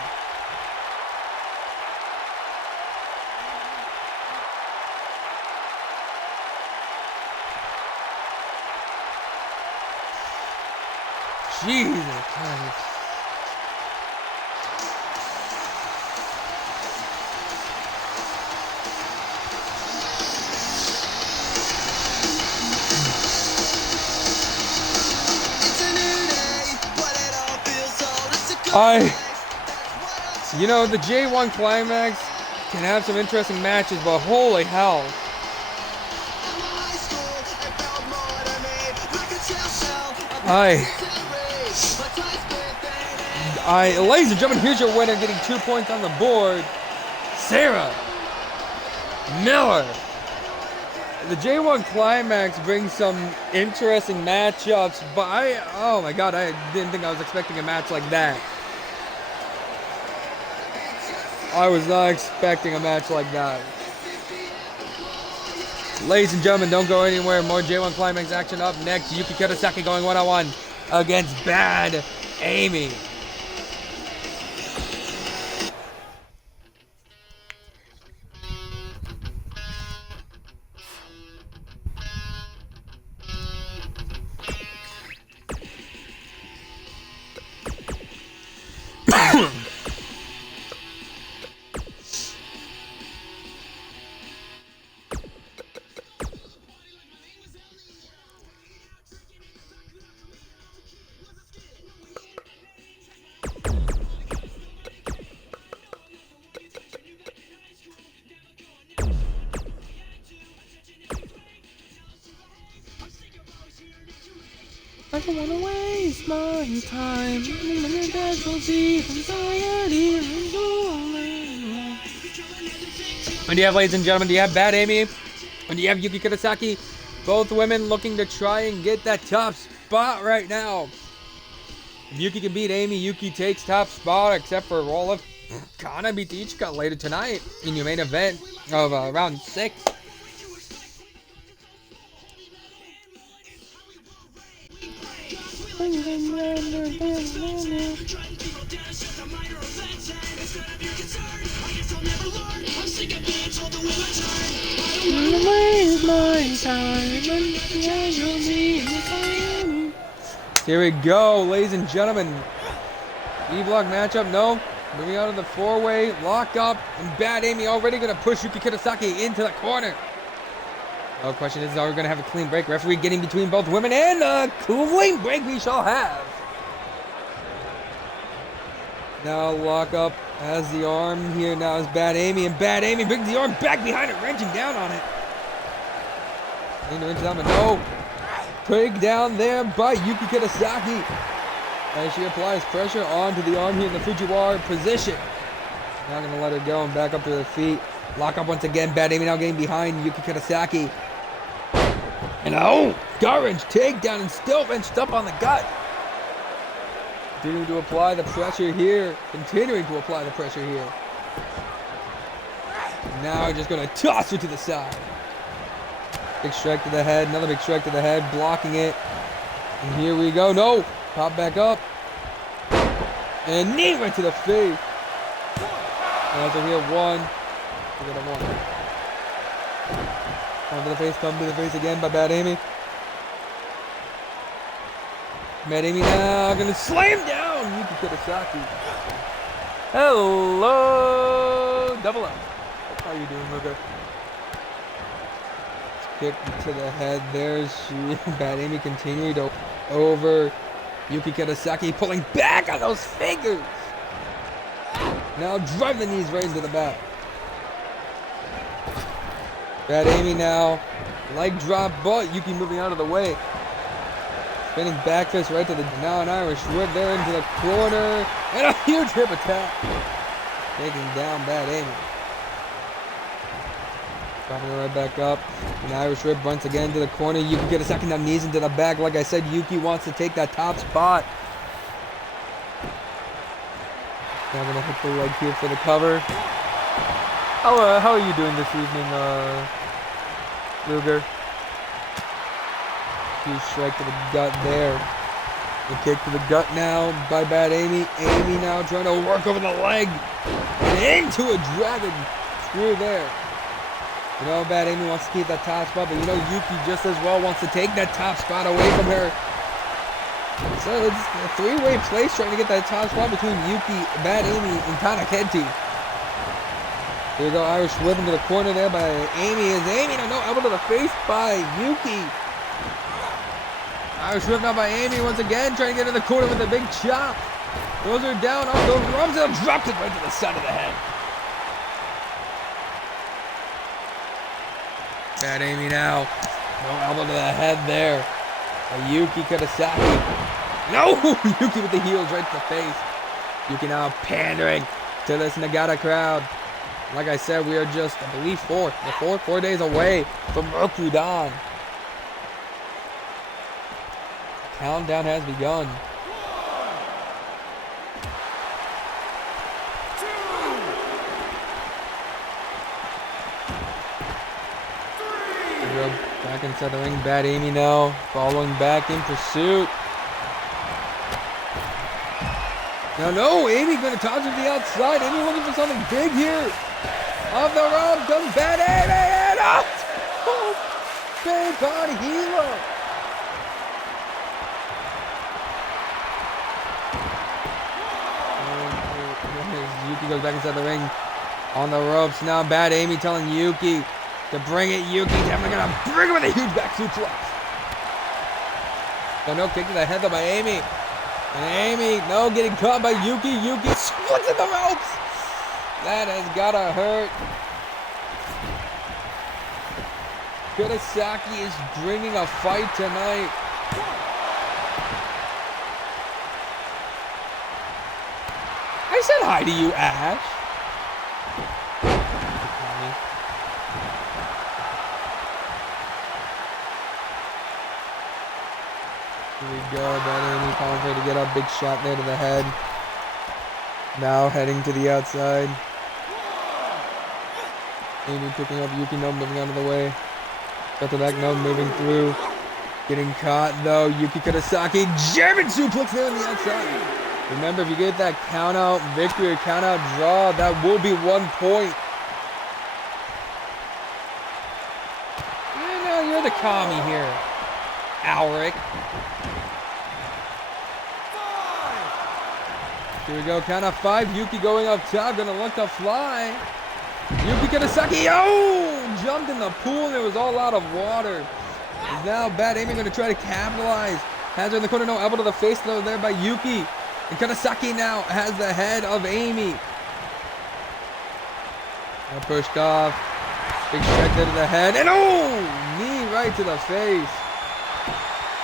Jesus Christ. You know, the J1 Climax can have some interesting matches, but holy hell. Ladies and gentlemen, here's your winner getting 2 points on the board. Sarah Miller. The J1 Climax brings some interesting matchups, but oh my god, I didn't think I was expecting a match like that. I was not expecting a match like that. Ladies and gentlemen, don't go anywhere. More J1 Climax action up next. Yuki Kurosaki going one-on-one against Bad Amy. I don't wanna waste my time. When do you have, ladies and gentlemen, do you have Bad Amy? When do you have Yuki Kurosaki? Both women looking to try and get that top spot right now. If Yuki can beat Amy, Yuki takes top spot, except for Rolf Kana beat Ichika later tonight in your main event of round 6. Here we go, ladies and gentlemen. E-block matchup, no. Moving out of the 4-way, lock up, and Bad Amy already going to push Yuki Kurosaki into the corner. The question is, are we going to have a clean break? Referee getting between both women, and a clean break we shall have. Now lock up has the arm here. Now is Bad Amy, and Bad Amy brings the arm back behind it, wrenching down on it. Into down, but no. takedown there by Yuki Kidasaki. As she applies pressure onto the arm here in the Fujiwara position. Not going to let her go and back up to her feet. Lock up once again. Bad Amy now getting behind Yuki Kidasaki. And gut-wrench takedown and still wrenched up on the gut. Continuing to apply the pressure here. Now just going to toss her to the side. Big strike to the head. Another big strike to the head. Blocking it. And here we go. No. Pop back up. And knee right to the face. And after here, one. We got a one. Come to the face again by Bad Amy. Bad Amy now gonna slam down Yuki Kidasaki. Hello, double up. How you doing, Luca? Kick to the head. There's she. Bad Amy continuing to over Yuki Kidasaki, pulling back on those fingers. Now drive the knees right into the back. Bad Amy now, leg drop, but Yuki moving out of the way. Spinning back fist right to the, now an Irish whip there into the corner. And a huge hip attack. Taking down Bad Amy. Dropping her right back up. An Irish whip once again to the corner. Yuki get a second down, knees into the back. Like I said, Yuki wants to take that top spot. Now gonna hit the leg here for the cover. How are you doing this evening, Luger? Huge strike to the gut there. The kick to the gut now by Bad Amy. Amy now trying to work over the leg. And into a dragon screw there. You know, Bad Amy wants to keep that top spot, but you know, Yuki just as well wants to take that top spot away from her. So it's a three-way place trying to get that top spot between Yuki, Bad Amy, and Kanakenti. Here we go, Irish whip into the corner there by Amy. Is Amy? No, elbow to the face by Yuki. Irish whip now by Amy once again, trying to get in the corner with a big chop. Throws her down off the ropes and dropped it right to the side of the head. Bad Amy now. No elbow to the head there. By Yuki Kidasaki. No! Yuki with the heels right to the face. Yuki now pandering to this Nagata crowd. Like I said, we are just, I believe, 4 days away from Rokudan. Countdown has begun. 1, 2, 3. Back inside the ring, Bad Amy now, following back in pursuit. No, Amy gonna toss her to the outside. Amy looking for something big here. Off the rope comes Bad Amy and out! Oh, big on Hilo. Yuki goes back inside the ring on the ropes. Now Bad Amy telling Yuki to bring it. Yuki definitely gonna bring him with a huge back suplex. No kick to the head though by Amy. And Amy, no, getting caught by Yuki. Yuki splits at the ropes. That has gotta hurt. Kidasaki is bringing a fight tonight. I said hi to you, Ash. Here we go. Bad Amy calling for her to get up. Big shot there to the head. Now heading to the outside. Amy picking up Yuki, no, moving out of the way. Got the back, no, moving through. Getting caught though. Yuki Kidasaki, German suplex there on the outside. Remember, if you get that count out victory or count out draw, that will be 1 point. You know, you're the commie here, Alric. Here we go, count out 5. Yuki going up top, gonna look to fly. Yuki Kidasaki, jumped in the pool and it was all out of water. Now Bad Amy gonna try to capitalize. Has her in the corner, no, elbow to the face though there by Yuki. And Kidasaki now has the head of Amy. Now pushed off. Big strike there to the head. And knee right to the face.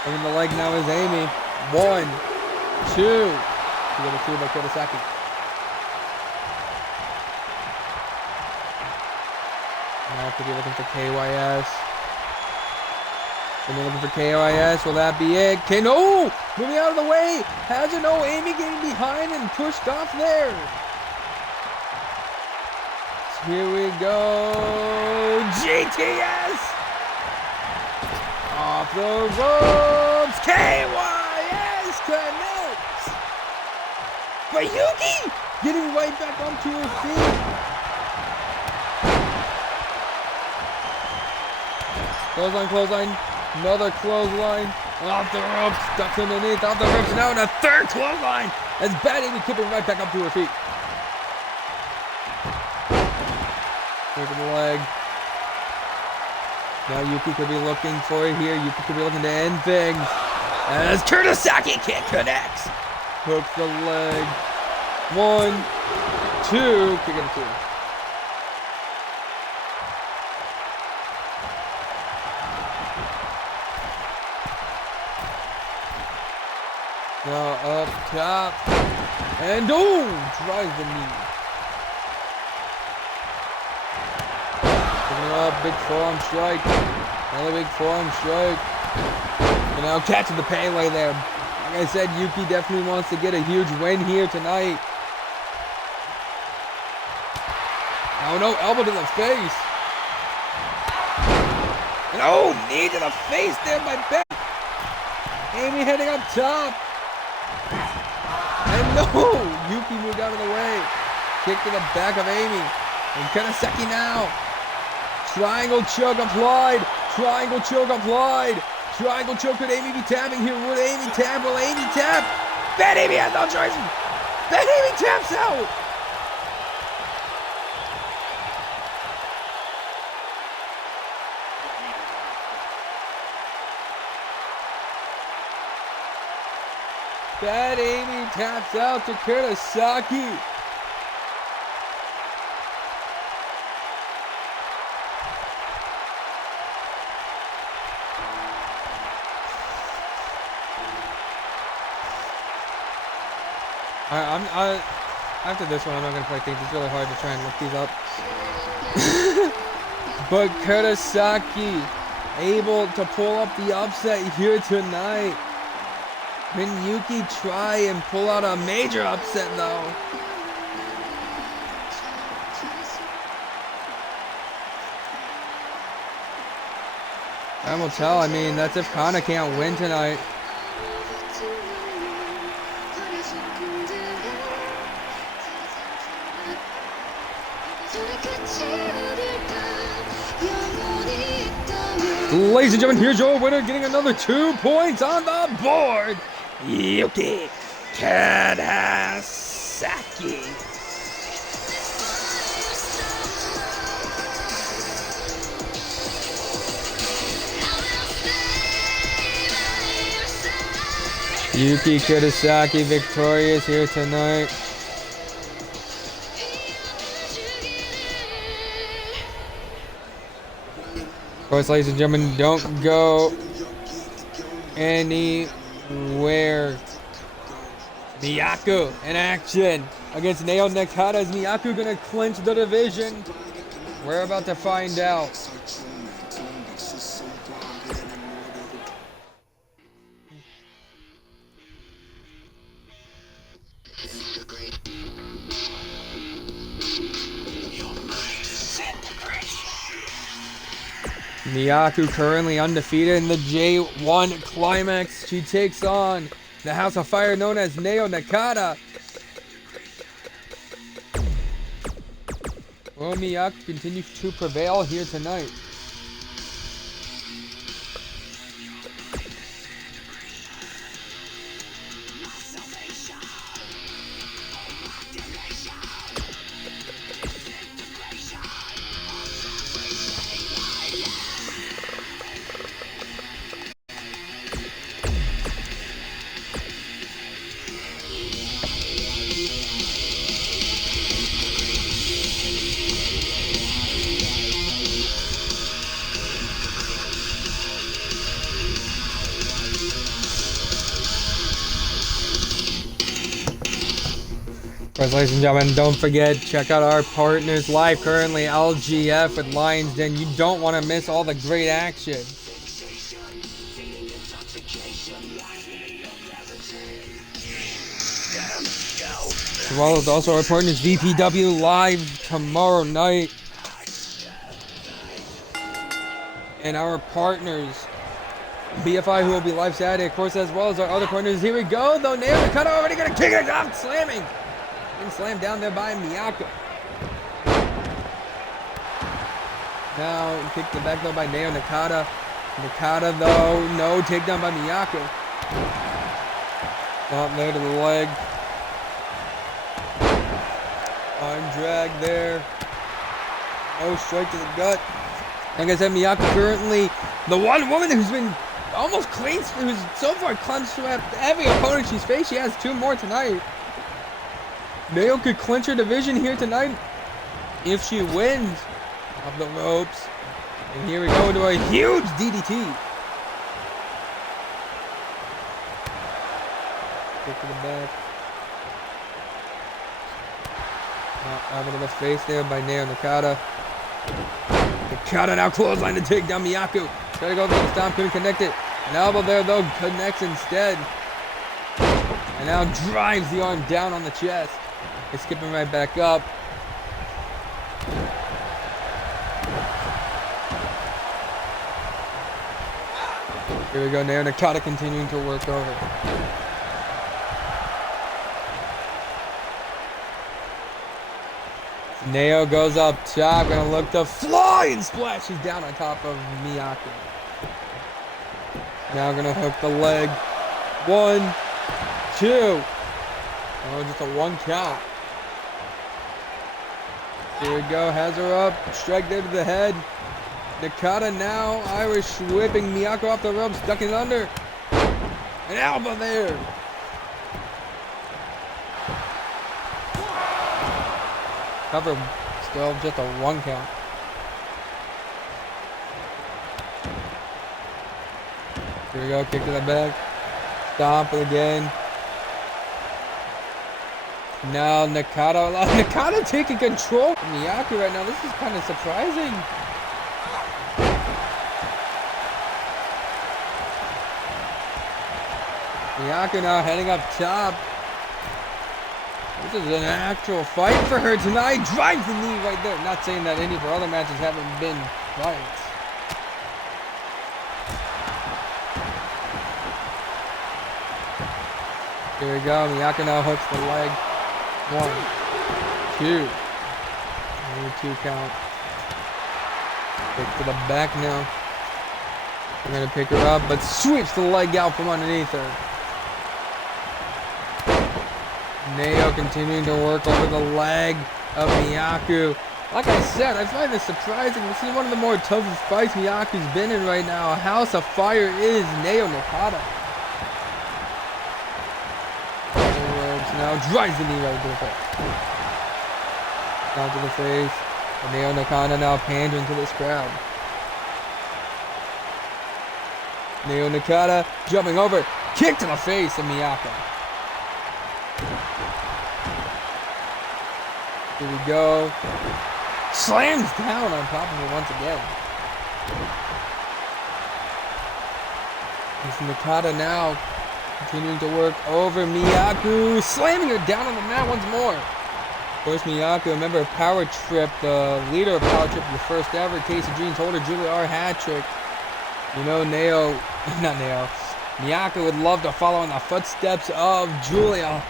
And in the leg now is Amy. 1, 2. We got a 2 by Kurosaki. Now could be looking for KYS. And they're looking for KYS. Will that be it? No! Moving out of the way. Has it? No. Amy getting behind and pushed off there. So here we go. GTS! Off the ropes. KYS connects. But Yuki getting right back onto her feet. Clothesline. Another clothesline. Off the ropes. Ducks underneath. Off the ropes. Now in a third clothesline. As Bad Amy kipping right back up to her feet. Look at the leg. Now Yuki could be looking for it here. Yuki could be looking to end things. As Kurosaki kick connects. Hooks the leg. 1, 2. Kick it 2. Now up top. And drives the knee. Picking it up, big forearm strike. Another big forearm strike. And now catching the Pele there. Like I said, Yuki definitely wants to get a huge win here tonight. Oh no, elbow to the face. And knee to the face there by Beth. Amy heading up top. And Yuki moved out of the way. Kick to the back of Amy. And Kurosaki now. Triangle choke applied. Triangle choke applied. Triangle choke. Could Amy be tapping here? Would Amy tap? Will Amy tap? Bad Amy has no choice. Bad Amy taps out. Bad Amy taps out to Kurosaki. After this one, I'm not going to play things. It's really hard to try and look these up. But Kurosaki able to pull up the upset here tonight. Can Yuki try and pull out a major upset though? Time will tell. I mean, that's if Kana can't win tonight. Ladies and gentlemen, here's your winner, getting another 2 points on the board. Yuki Kurosaki. Yuki Kurosaki victorious here tonight. Of course, ladies and gentlemen, don't go anywhere. Miyaku in action against Naoya Nakata. Is Miyaku going to clinch the division? We're about to find out. Miyaku currently undefeated in the J1 Climax. She takes on the House of Fire known as Naoya Nakata. Will Miyaku continue to prevail here tonight? Of course, ladies and gentlemen, don't forget, check out our partners live currently, LGF with Lions Den. You don't want to miss all the great action. As well as also our partners VPW live tomorrow night. And our partners BFI, who will be live Saturday, of course, as well as our other partners. Here we go, though. Nail the cutter already gonna kick it off, slamming. And slammed down there by Miyako. Now kicked the back though by Nail Nakata. Nakata though, no takedown by Miyako. Not there to the leg. Arm drag there. No strike to the gut. Like I said, Miyako currently the one woman who's been almost clean, who's so far clenched every opponent she's faced. She has 2 more tonight. Nail could clinch her division here tonight if she wins off the ropes. And here we go into a huge DDT. Kick to the back. Out of the face there by Nail Nakata. Nakata now clothesline to take down Miyako. Try to go for the stomp, couldn't connect it. An elbow there though, connects instead. And now drives the arm down on the chest. It's skipping right back up. Here we go, Nail Nakata continuing to work over. Neo goes up top, gonna look to fly and splashes down on top of Miyako. Now gonna hook the leg. 1, 2. Oh, just a 1 count. Here we go, has her up, strike there to the head. Nakata now Irish whipping Miyako off the ropes, ducking under. An elbow there. Cover, still just a 1 count. Here we go, kick to the back. Stomp it again. Now Nakata taking control of Miyako right now. This is kind of surprising. Miyako now heading up top. This is an actual fight for her tonight. Drives the knee right there. Not saying that any of her other matches haven't been fights. Here we go. Miyako now hooks the leg. 1, 2. Only 2 count. Kick to the back now. We're going to pick her up, but switch the leg out from underneath her. Neo continuing to work over the leg of Miyako. Like I said, I find this surprising. This is one of the more toughest fights Miyako's been in right now. House of Fire is Neo Nakata. Now drives the knee right to the face. Down to the face. And Neo Nakata now pandering to this crowd. Neo Nakata jumping over. Kick to the face of Miyako. Here we go. Slams down on top of it once again. It's Nakata now continuing to work over Miyako, slamming her down on the mat once more. Of course, Miyako, remember Power Trip, the leader of Power Trip, the first ever Case of Dreams holder, Julia R. hat trick. You know, Miyako would love to follow in the footsteps of Julia.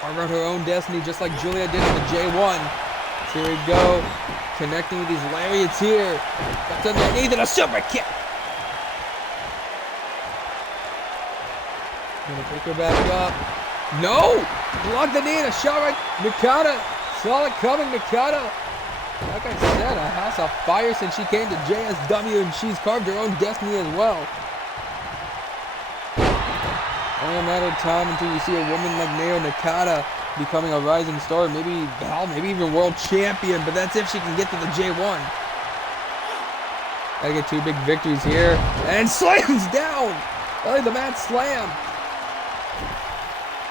Carve out her own destiny just like Julia did in the J1. So here we go, connecting with these lariats here. That's underneath and a super kick. Gonna pick her back up. No! Block the knee and a shot right. Nakata. Saw it coming, Nakata. Like I said, a house of fire since she came to JSW, and she's carved her own destiny as well. Only a matter of time until you see a woman like Neo Nakata becoming a rising star, maybe even world champion, but that's if she can get to the J1. Gotta get 2 big victories here. And slams down! Belly the mat slam.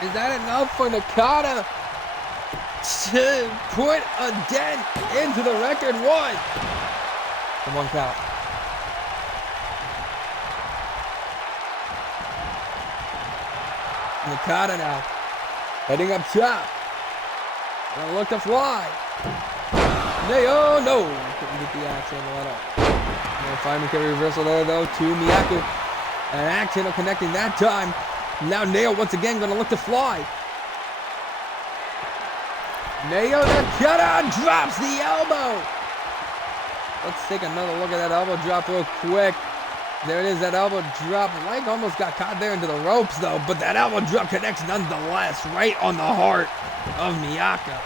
Is that enough for Nakata to put a dent into the record 1. And 1 count. Nakata now. Heading up top. Gonna look to fly. Oh no! Couldn't get the axe handle at all. No fireman carry reversal there though to Miyako. An axe handle connecting that time. Now Neo once again gonna look to fly. Neo Nakata drops the elbow. Let's take another look at that elbow drop real quick. There it is, that elbow drop. Leg almost got caught there into the ropes though, but that elbow drop connects nonetheless, right on the heart of Miyako.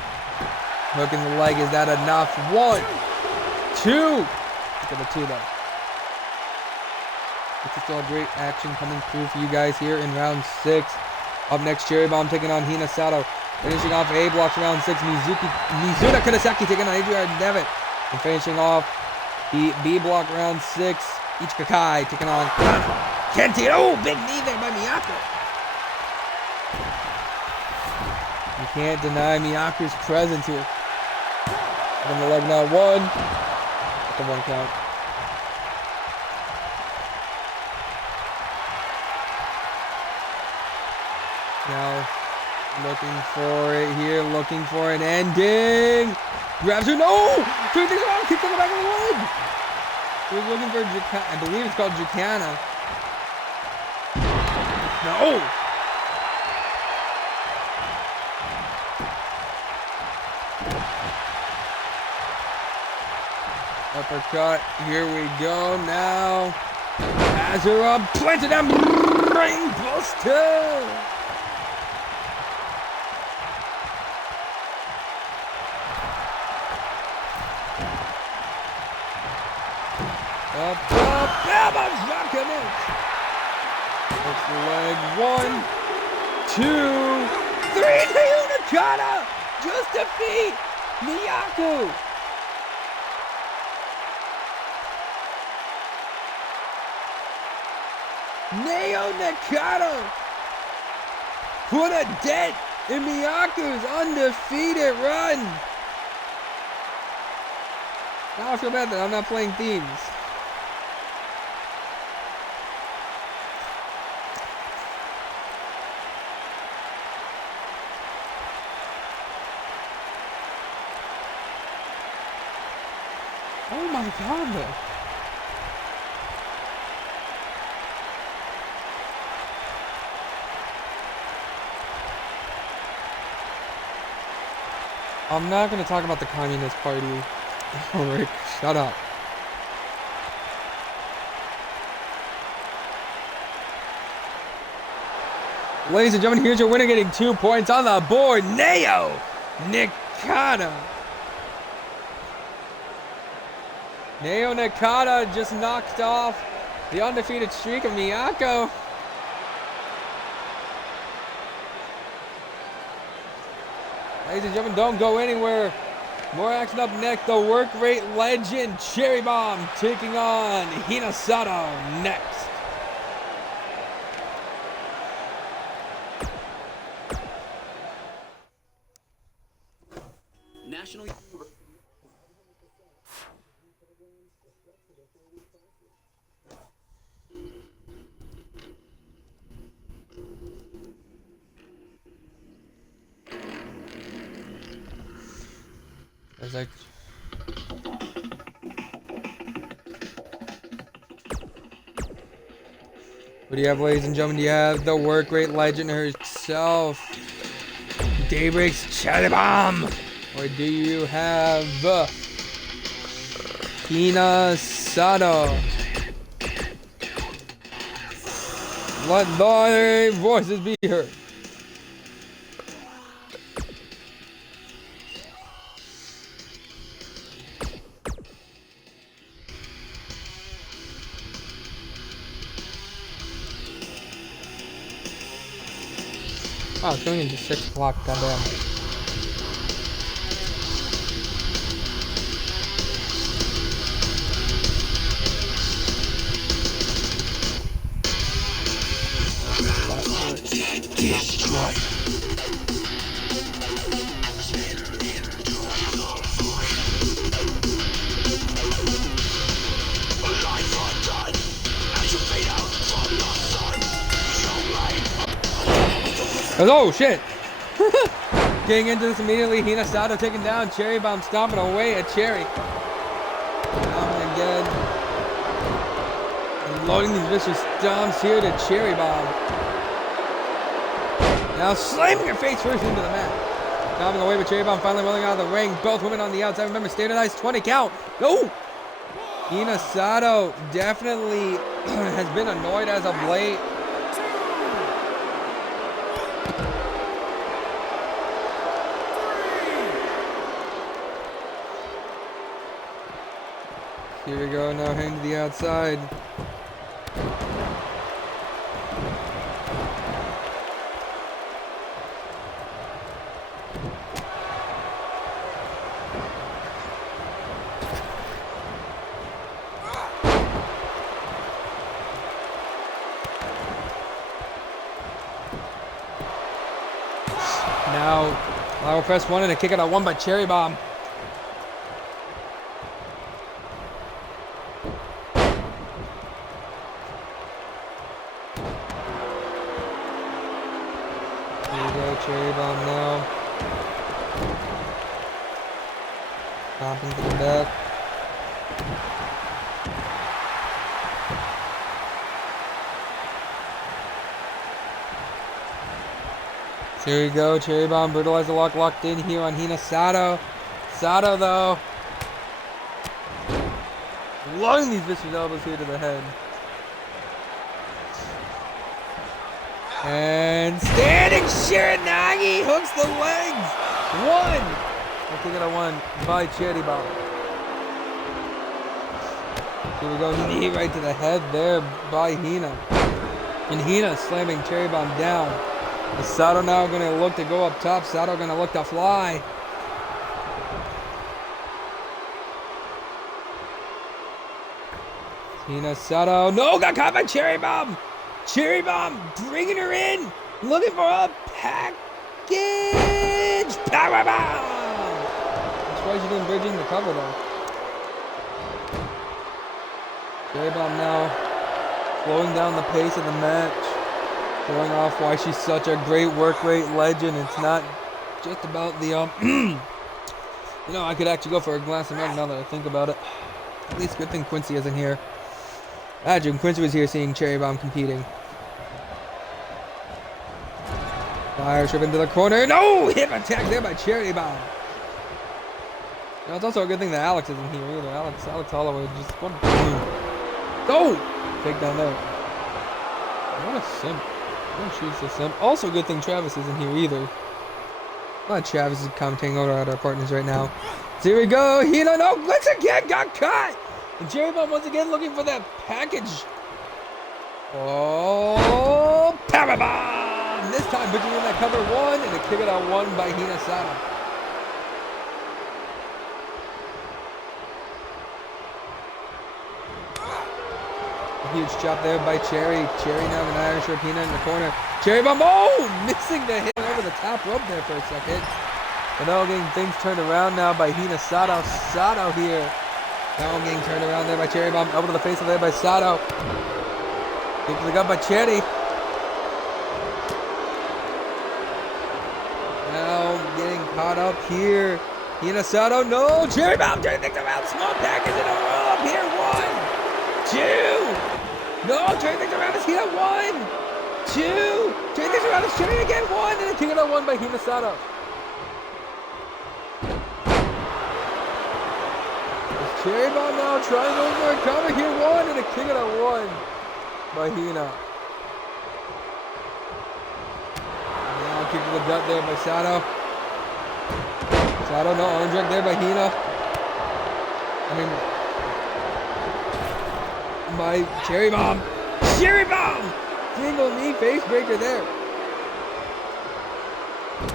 Hooking the leg, is that enough? 1, 2. Look at the 2 though. This is still great action coming through for you guys here in round 6. Up next, Cherry Bomb taking on Hina Sato. Finishing off A blocks round 6. Mizuna Kurosaki taking on Adrian Devitt. And finishing off the B block round 6. Ichikakai taking on Kenti. Oh, big knee there by Miyako. You can't deny Miyako's presence here. On the leg now, 1. That's a 1 count. Now, looking for it here, looking for an ending. Grabs her, no! Turns things around, kicks on the back of the leg. He was looking for I believe it's called Jacana. No! Uppercut, here we go now. Has her up, planted down, brain buster! Up, Bama drop connect. That's the leg, 1, 2, 3, to Nakata! Just defeat Miyako! Neo Nakata put a dent in Miyako's undefeated run. Now I feel bad that I'm not playing themes. Oh my god. I'm not going to talk about the Communist Party. Rick, shut up. Ladies and gentlemen, here's your winner getting 2 points on the board. Neo Nakata. Neo Nakata just knocked off the undefeated streak of Miyako. Ladies and gentlemen, don't go anywhere. More action up next. The work rate legend Cherry Bomb taking on Hinasato next. National. There's like what do you have, ladies and gentlemen? Do you have the work rate legend herself, Daybreak's Cherry Bomb? Or do you have Hinasato? Let thy voices be heard. Oh, it's going into 6 o'clock, goddamn. Destroy. Oh, shit. Getting into this immediately. Hina Sato taken down. Cherry Bomb stomping away at Cherry. Down again. And loading these vicious stomps here to Cherry Bomb. Now slamming her face first into the mat. Stomping away with Cherry Bomb finally rolling out of the ring. Both women on the outside. Remember, standardized 20 count. No! Hina Sato definitely has been annoyed as of late. Here we go, now heading to the outside. Now, I will press one and a kick out at one by Cherry Bomb. Cherry Bomb now. Stomping to the back. Here we go. Cherry Bomb brutalizer lock locked in here on Hina Sato. Sato though. Loading these vicious elbows here to the head. And standing Shiranagi hooks the legs. One. I think I won by Cherry Bomb. Here we go. Knee right to the head there by Hina. And Hina slamming Cherry Bomb down. Is Sato now going to look to go up top? Sato going to look to fly. Hina Sato. No, got caught by Cherry Bomb. Cherry Bomb bringing her in. Looking for a package. Power bomb. That's why she didn't bridge in the cover though. Cherry Bomb now slowing down the pace of the match. Showing off why she's such a great work rate legend. It's not just about the you know, I could actually go for a glass of milk now that I think about it. At least good thing Quincy isn't here. Imagine Quincy was here seeing Cherry Bomb competing. Fire trip into the corner. No! Hip attack there by Cherry Bomb. Now, it's also a good thing that Alex isn't here either. Alex Holloway just what a go! Take down there. What a simp. Oh, she's a simp. Also, good thing Travis isn't here either. But Travis is commentating over at our partners right now. So here we go. Hina, no, once again got caught. And Cherry Bomb once again looking for that package. Oh, power bomb! This time bridging in that cover one and a kick it out one by Hina Sato. A huge chop there by Cherry. Cherry now with an Irish whip. Hina in the corner. Cherry Bomb, oh, missing the hit over the top rope there for a second. But now getting things turned around now by Hina Sato. Sato here. Now getting turned around there by Cherry Bomb. Elbow to the face of there by Sato. Kick to the gut by Cherry. Now getting caught up here. Hina Sato, no. Cherry Bomb turning things around. Small package in a row up here. 1, 2. No, turning things around is Hina. 1, 2. Turning things around is Cherry again. 1. And a kick out one by Hina Sato. Cherry Bomb now trying going for a cover here. 1 and a kick out 1 by Hina. Now kick to the gut there by Sato. Sato, no, arm drag there by Hina. By Cherry Bomb. Cherry Bomb! Single knee face breaker there.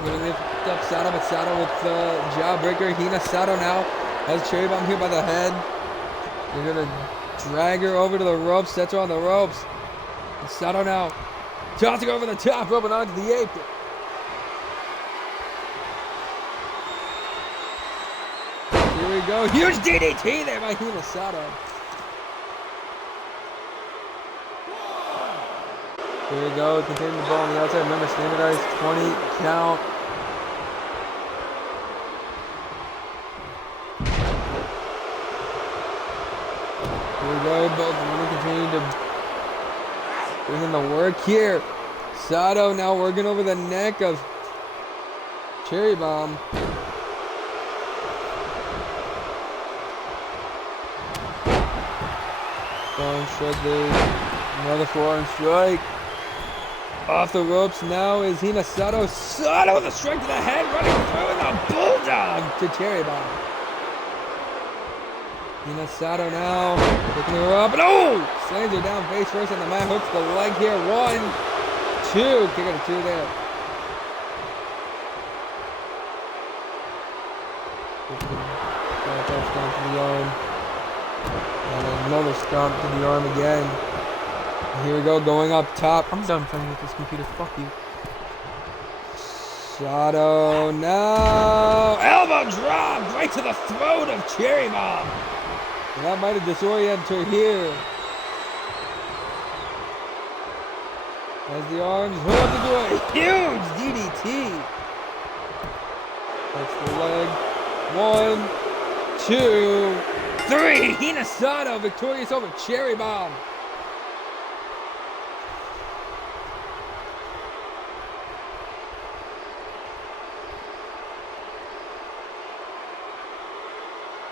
Gonna lift up Sato, but Sato with the jawbreaker. Hina Sato now has Cherry Bomb here by the head. They're gonna drag her over to the ropes, sets her on the ropes. And Sato now tossing over the top rope and onto the apron. Here we go. Huge DDT there by Hina Sato. Here we go. Containing the ball on the outside. Remember, standardized 20 count. Here we go. Both going to continue to bring in the work here. Sato now working over the neck of Cherry Bomb. Forearm strike there. Another forearm strike. Off the ropes now is Hinasato. Sato with a strike to the head, running through and a bulldog to Cherry Bomb. Hinasato now picking her up and slams her down face first on the mat. Hooks the leg here. 1, 2. Kick out of 2 there. Stomp to the arm. And another stomp to the arm again. Here we go, going up top. I'm done playing with this computer. Fuck you. Sato now. Elbow drop right to the throat of Cherry Bomb. And that might have disoriented her here. As the arms hold to do a huge DDT. That's the leg. 1, 2, 3. Hinasato victorious over Cherry Bomb.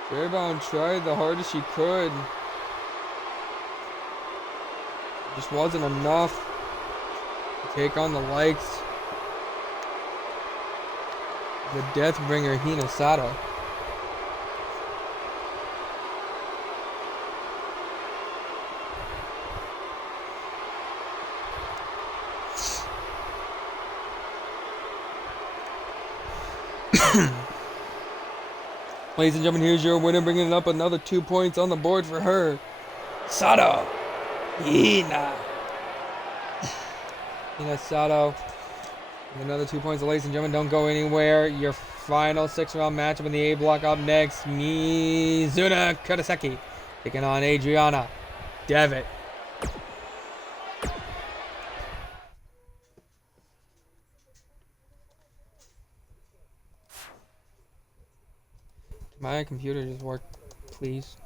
Cherry Bomb tried the hardest she could. Just wasn't enough to take on the likes of the Deathbringer Hinasato. Ladies and gentlemen, here's your winner, bringing up another 2 points on the board for her. Sato. Sato. And another 2 points. Ladies and gentlemen, don't go anywhere. Your final 6-round matchup in the A block up next. Mizuna Kurosaki taking on Adriana Devitt. My computer just work, please.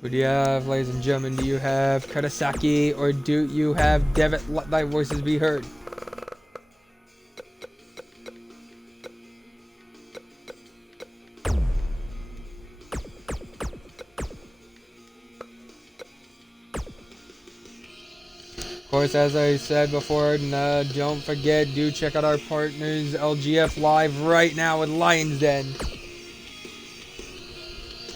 What do you have, ladies and gentlemen? Do you have Kurosaki or do you have Devitt? Let thy voices be heard. Of course, as I said before, don't forget, do check out our partners, LGF Live, right now with Lion's Den.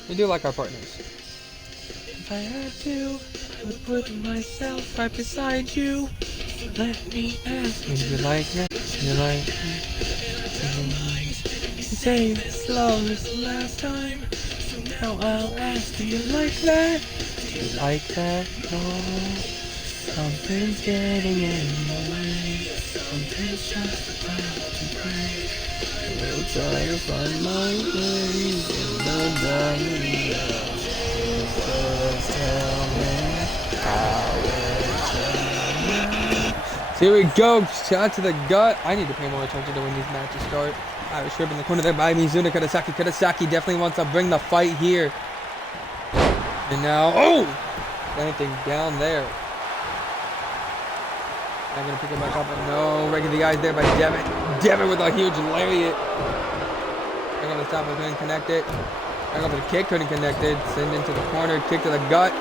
We do like our partners. If I had to, I would put myself right beside you. Let me ask you, you like that? You like that? You say this love is the last time. So now I'll ask, do you like that? Do you like that? No. Something's getting in the way. Something's just about to break. I will try to find my place in the diary. Just tell me how it's. Here we go. Shot to the gut. I need to pay more attention to when these matches start. Irish rip in the corner there by Mizuna Kurosaki. Kurosaki definitely wants to bring the fight here. And now, anything down there. I'm gonna pick it back up, but no, right in the eyes there by Devitt. Devitt with a huge lariat. Back on the top, but couldn't connect it. Back over the kick, couldn't connect it. Send into the corner, kick to the gut.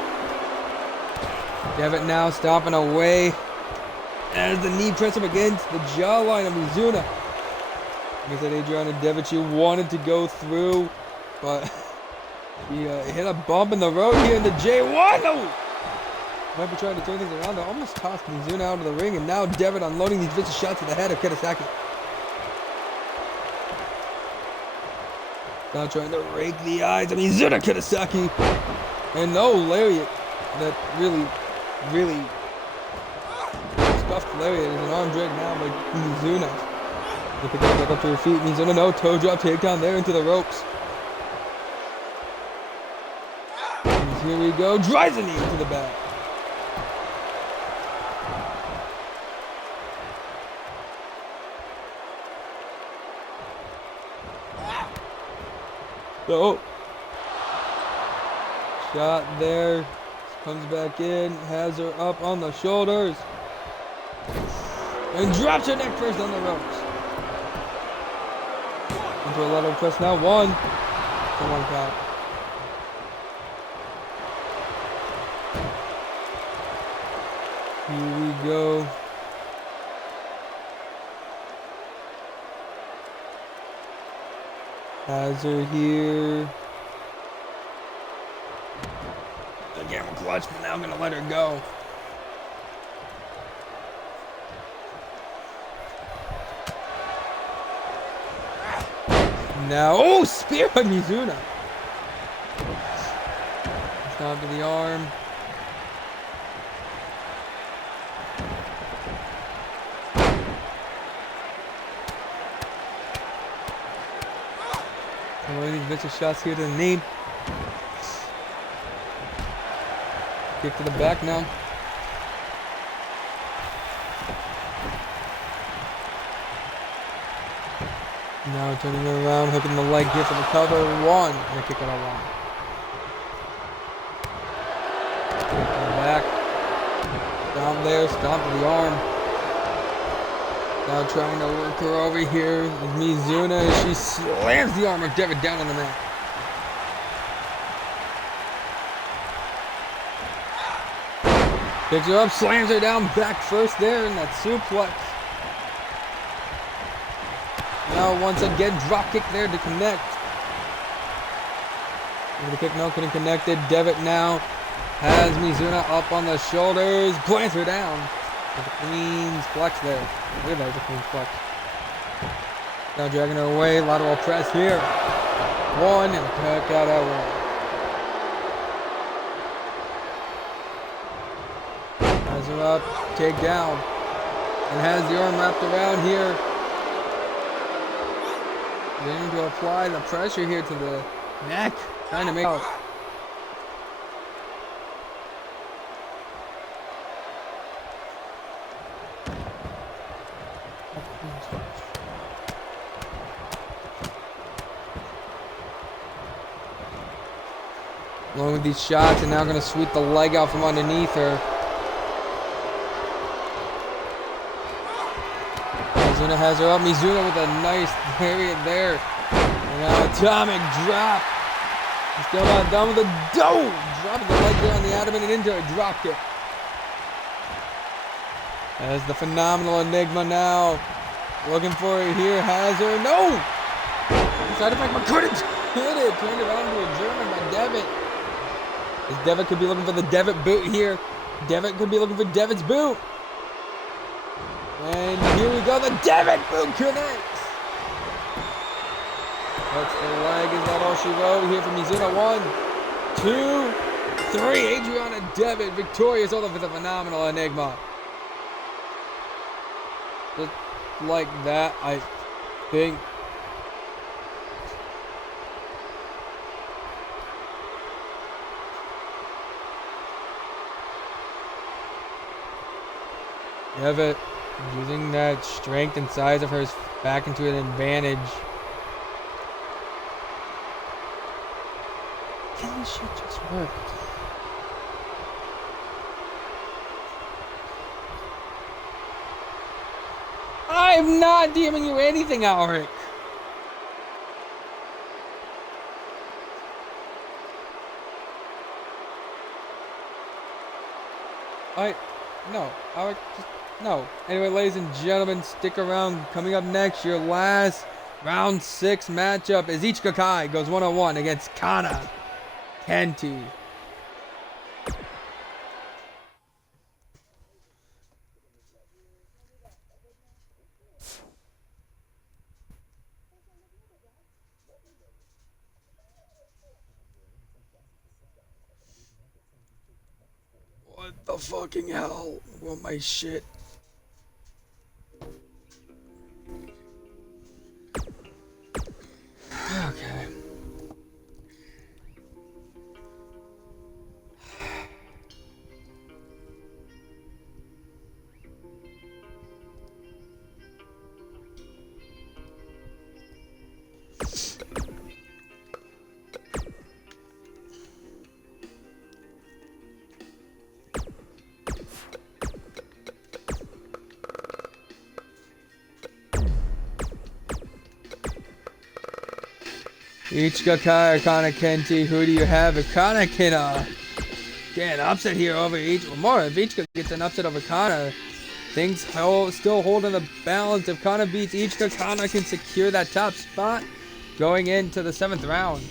Devitt now stomping away as the knee press up against the jawline of Mizuna. Like I said, Adriana Devitt, she wanted to go through, but she hit a bump in the road here in the J1. Might be trying to turn things around. They almost tossed Mizuna out of the ring, and now Devitt unloading these vicious shots to the head of Kurosaki. Now trying to rake the eyes of Mizuna Kurosaki. And no lariat that really really scuffed lariat. There's an arm drag now by Mizuna. They pick her back up to her feet. Mizuna, no, toe drop, takedown there into the ropes. And here we go, drives a knee into the back. So, shot there, comes back in, has her up on the shoulders, and drops her neck first on the ropes. Into a lateral press now, one. For one count. Here we go. Has her here. Again, we're clutch, but now I'm gonna let her go. Now, oh, spear on Mizuna. Down to the arm. One of these vicious shots here to the knee. Kick to the back now. Now turning it around, hooking the leg here for the cover. One. And a kick out of one. Kick to the back. Stomp there, stomp to the arm. Now trying to work her over here with Mizuna as she slams the arm of Devitt down on the mat. Picks her up, slams her down back first there in that suplex. Now once again, drop kick there to connect. The kick, no, couldn't connect it. Devitt now has Mizuna up on the shoulders, plants her down. With the Queen's flex there. Look at that, the Queen's flex. Now dragging her away, lateral press here. One, and kick out at one. Has her up, take down. And has the arm wrapped around here. Beginning to apply the pressure here to the neck. Trying to make out. Along with these shots, and now going to sweep the leg out from underneath her. Mizuna has her up. Mizuna with a nice lariat there. And now atomic drop. Still not done with the dough. Dropping the leg there on the abdomen and into a drop kick. As the phenomenal Enigma now looking for it here. Has her. No! Side effect, but couldn't hit it. Turned it on to a German by Devitt. As Devitt could be looking for the Devitt boot here. Devitt could be looking for Devitt's boot. And here we go. The Devitt boot connects. That's the leg. Is that all she wrote here from Mizuna? 1, 2, 3. Adriana Devitt victorious over the phenomenal Enigma. Just like that, I think. Devitt using that strength and size of hers back into an advantage. Can this shit just work? I'm not DMing you anything, Alric. No, Alric, just no. Anyway, ladies and gentlemen, stick around. Coming up next, your last round 6 matchup is Ichika Kai goes 1-on-1 against Kana Kenti. What the fucking hell? I want my shit. Okay. Ichika Kai or Kana Kenti, who do you have? Kana can get an upset here over Ichika. More if Ichika gets an upset over Kana, things still holding the balance. If Kana beats Ichika, Kana can secure that top spot going into the 7th round.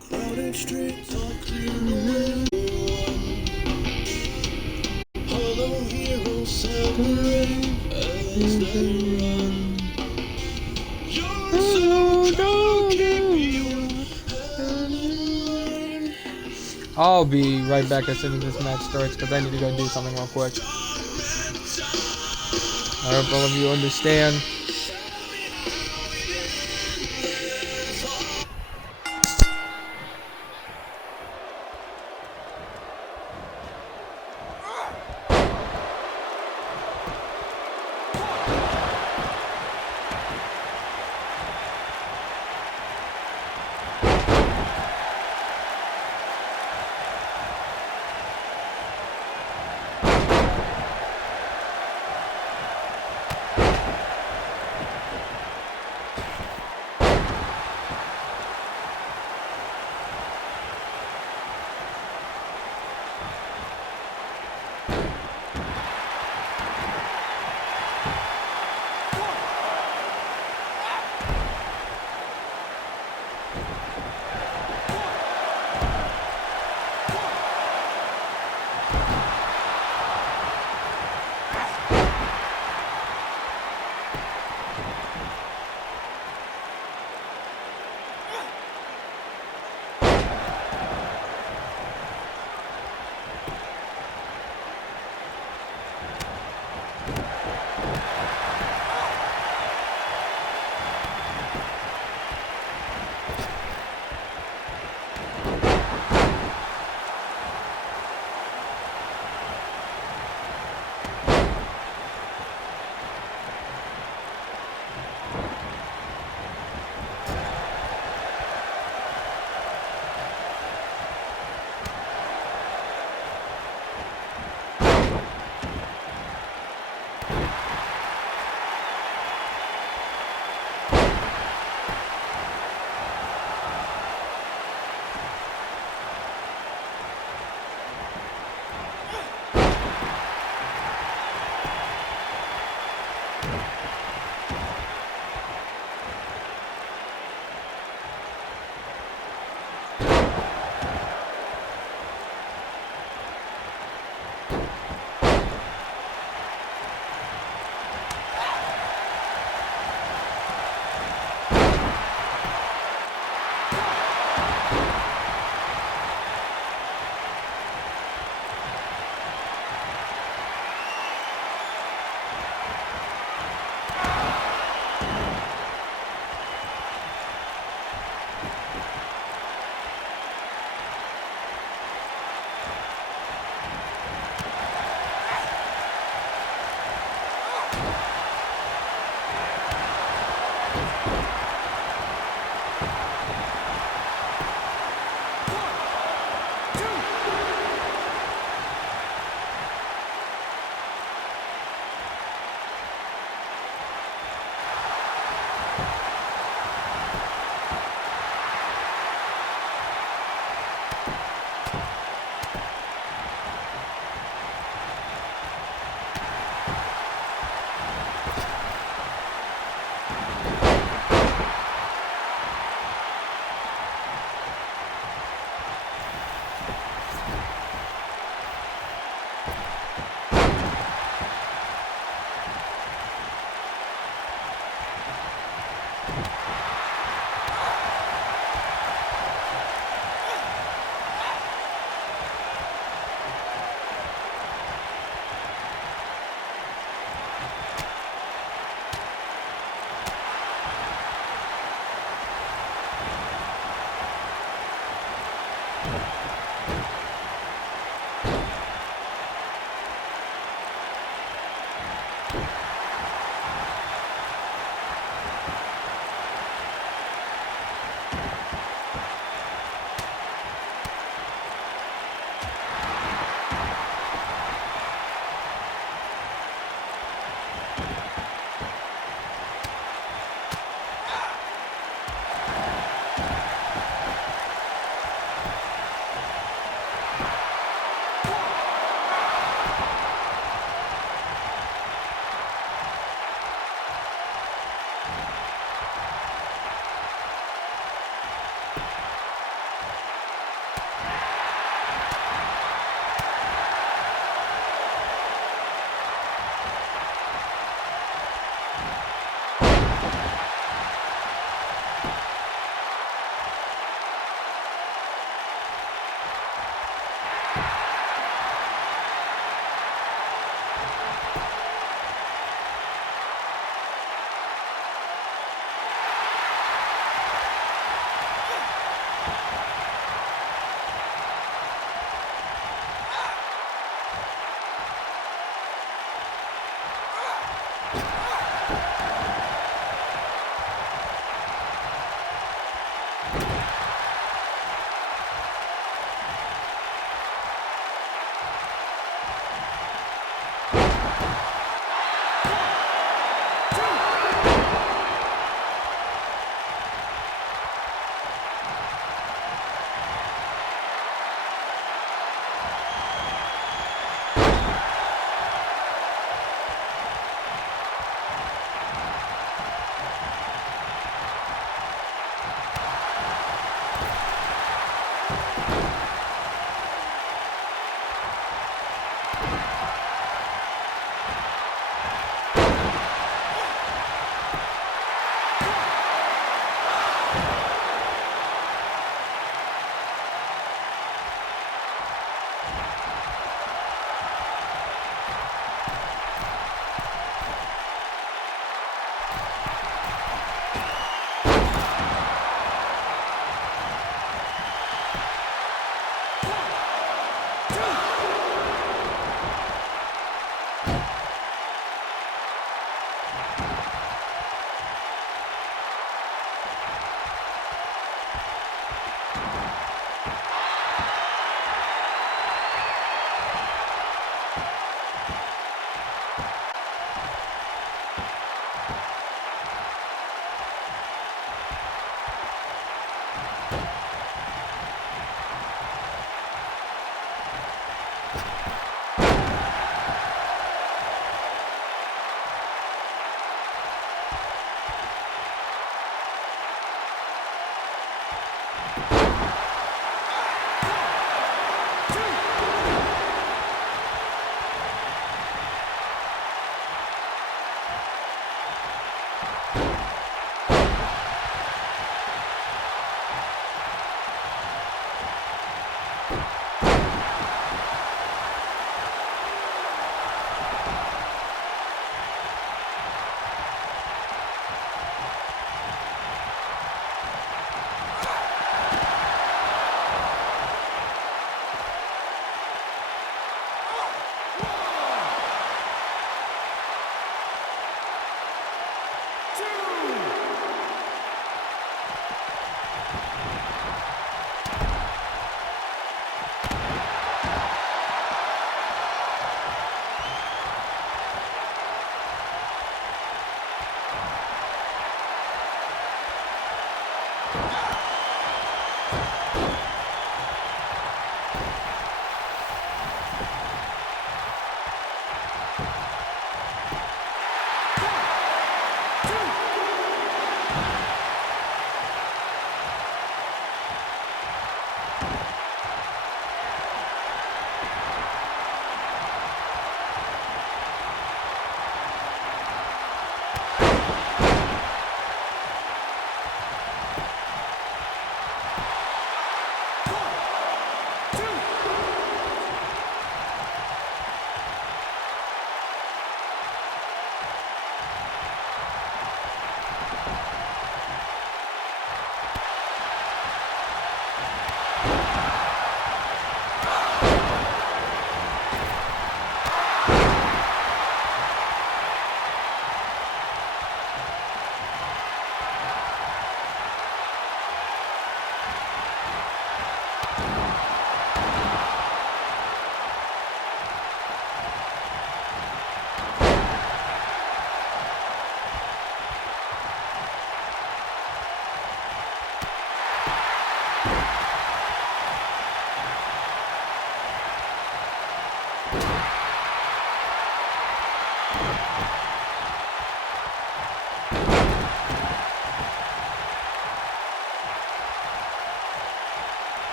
Crowded streets are clear. Hollow heroes separate as they run. You're so cold, keep you alone. I'll be right back as soon as this match starts because I need to go do something real quick. I hope all of you understand.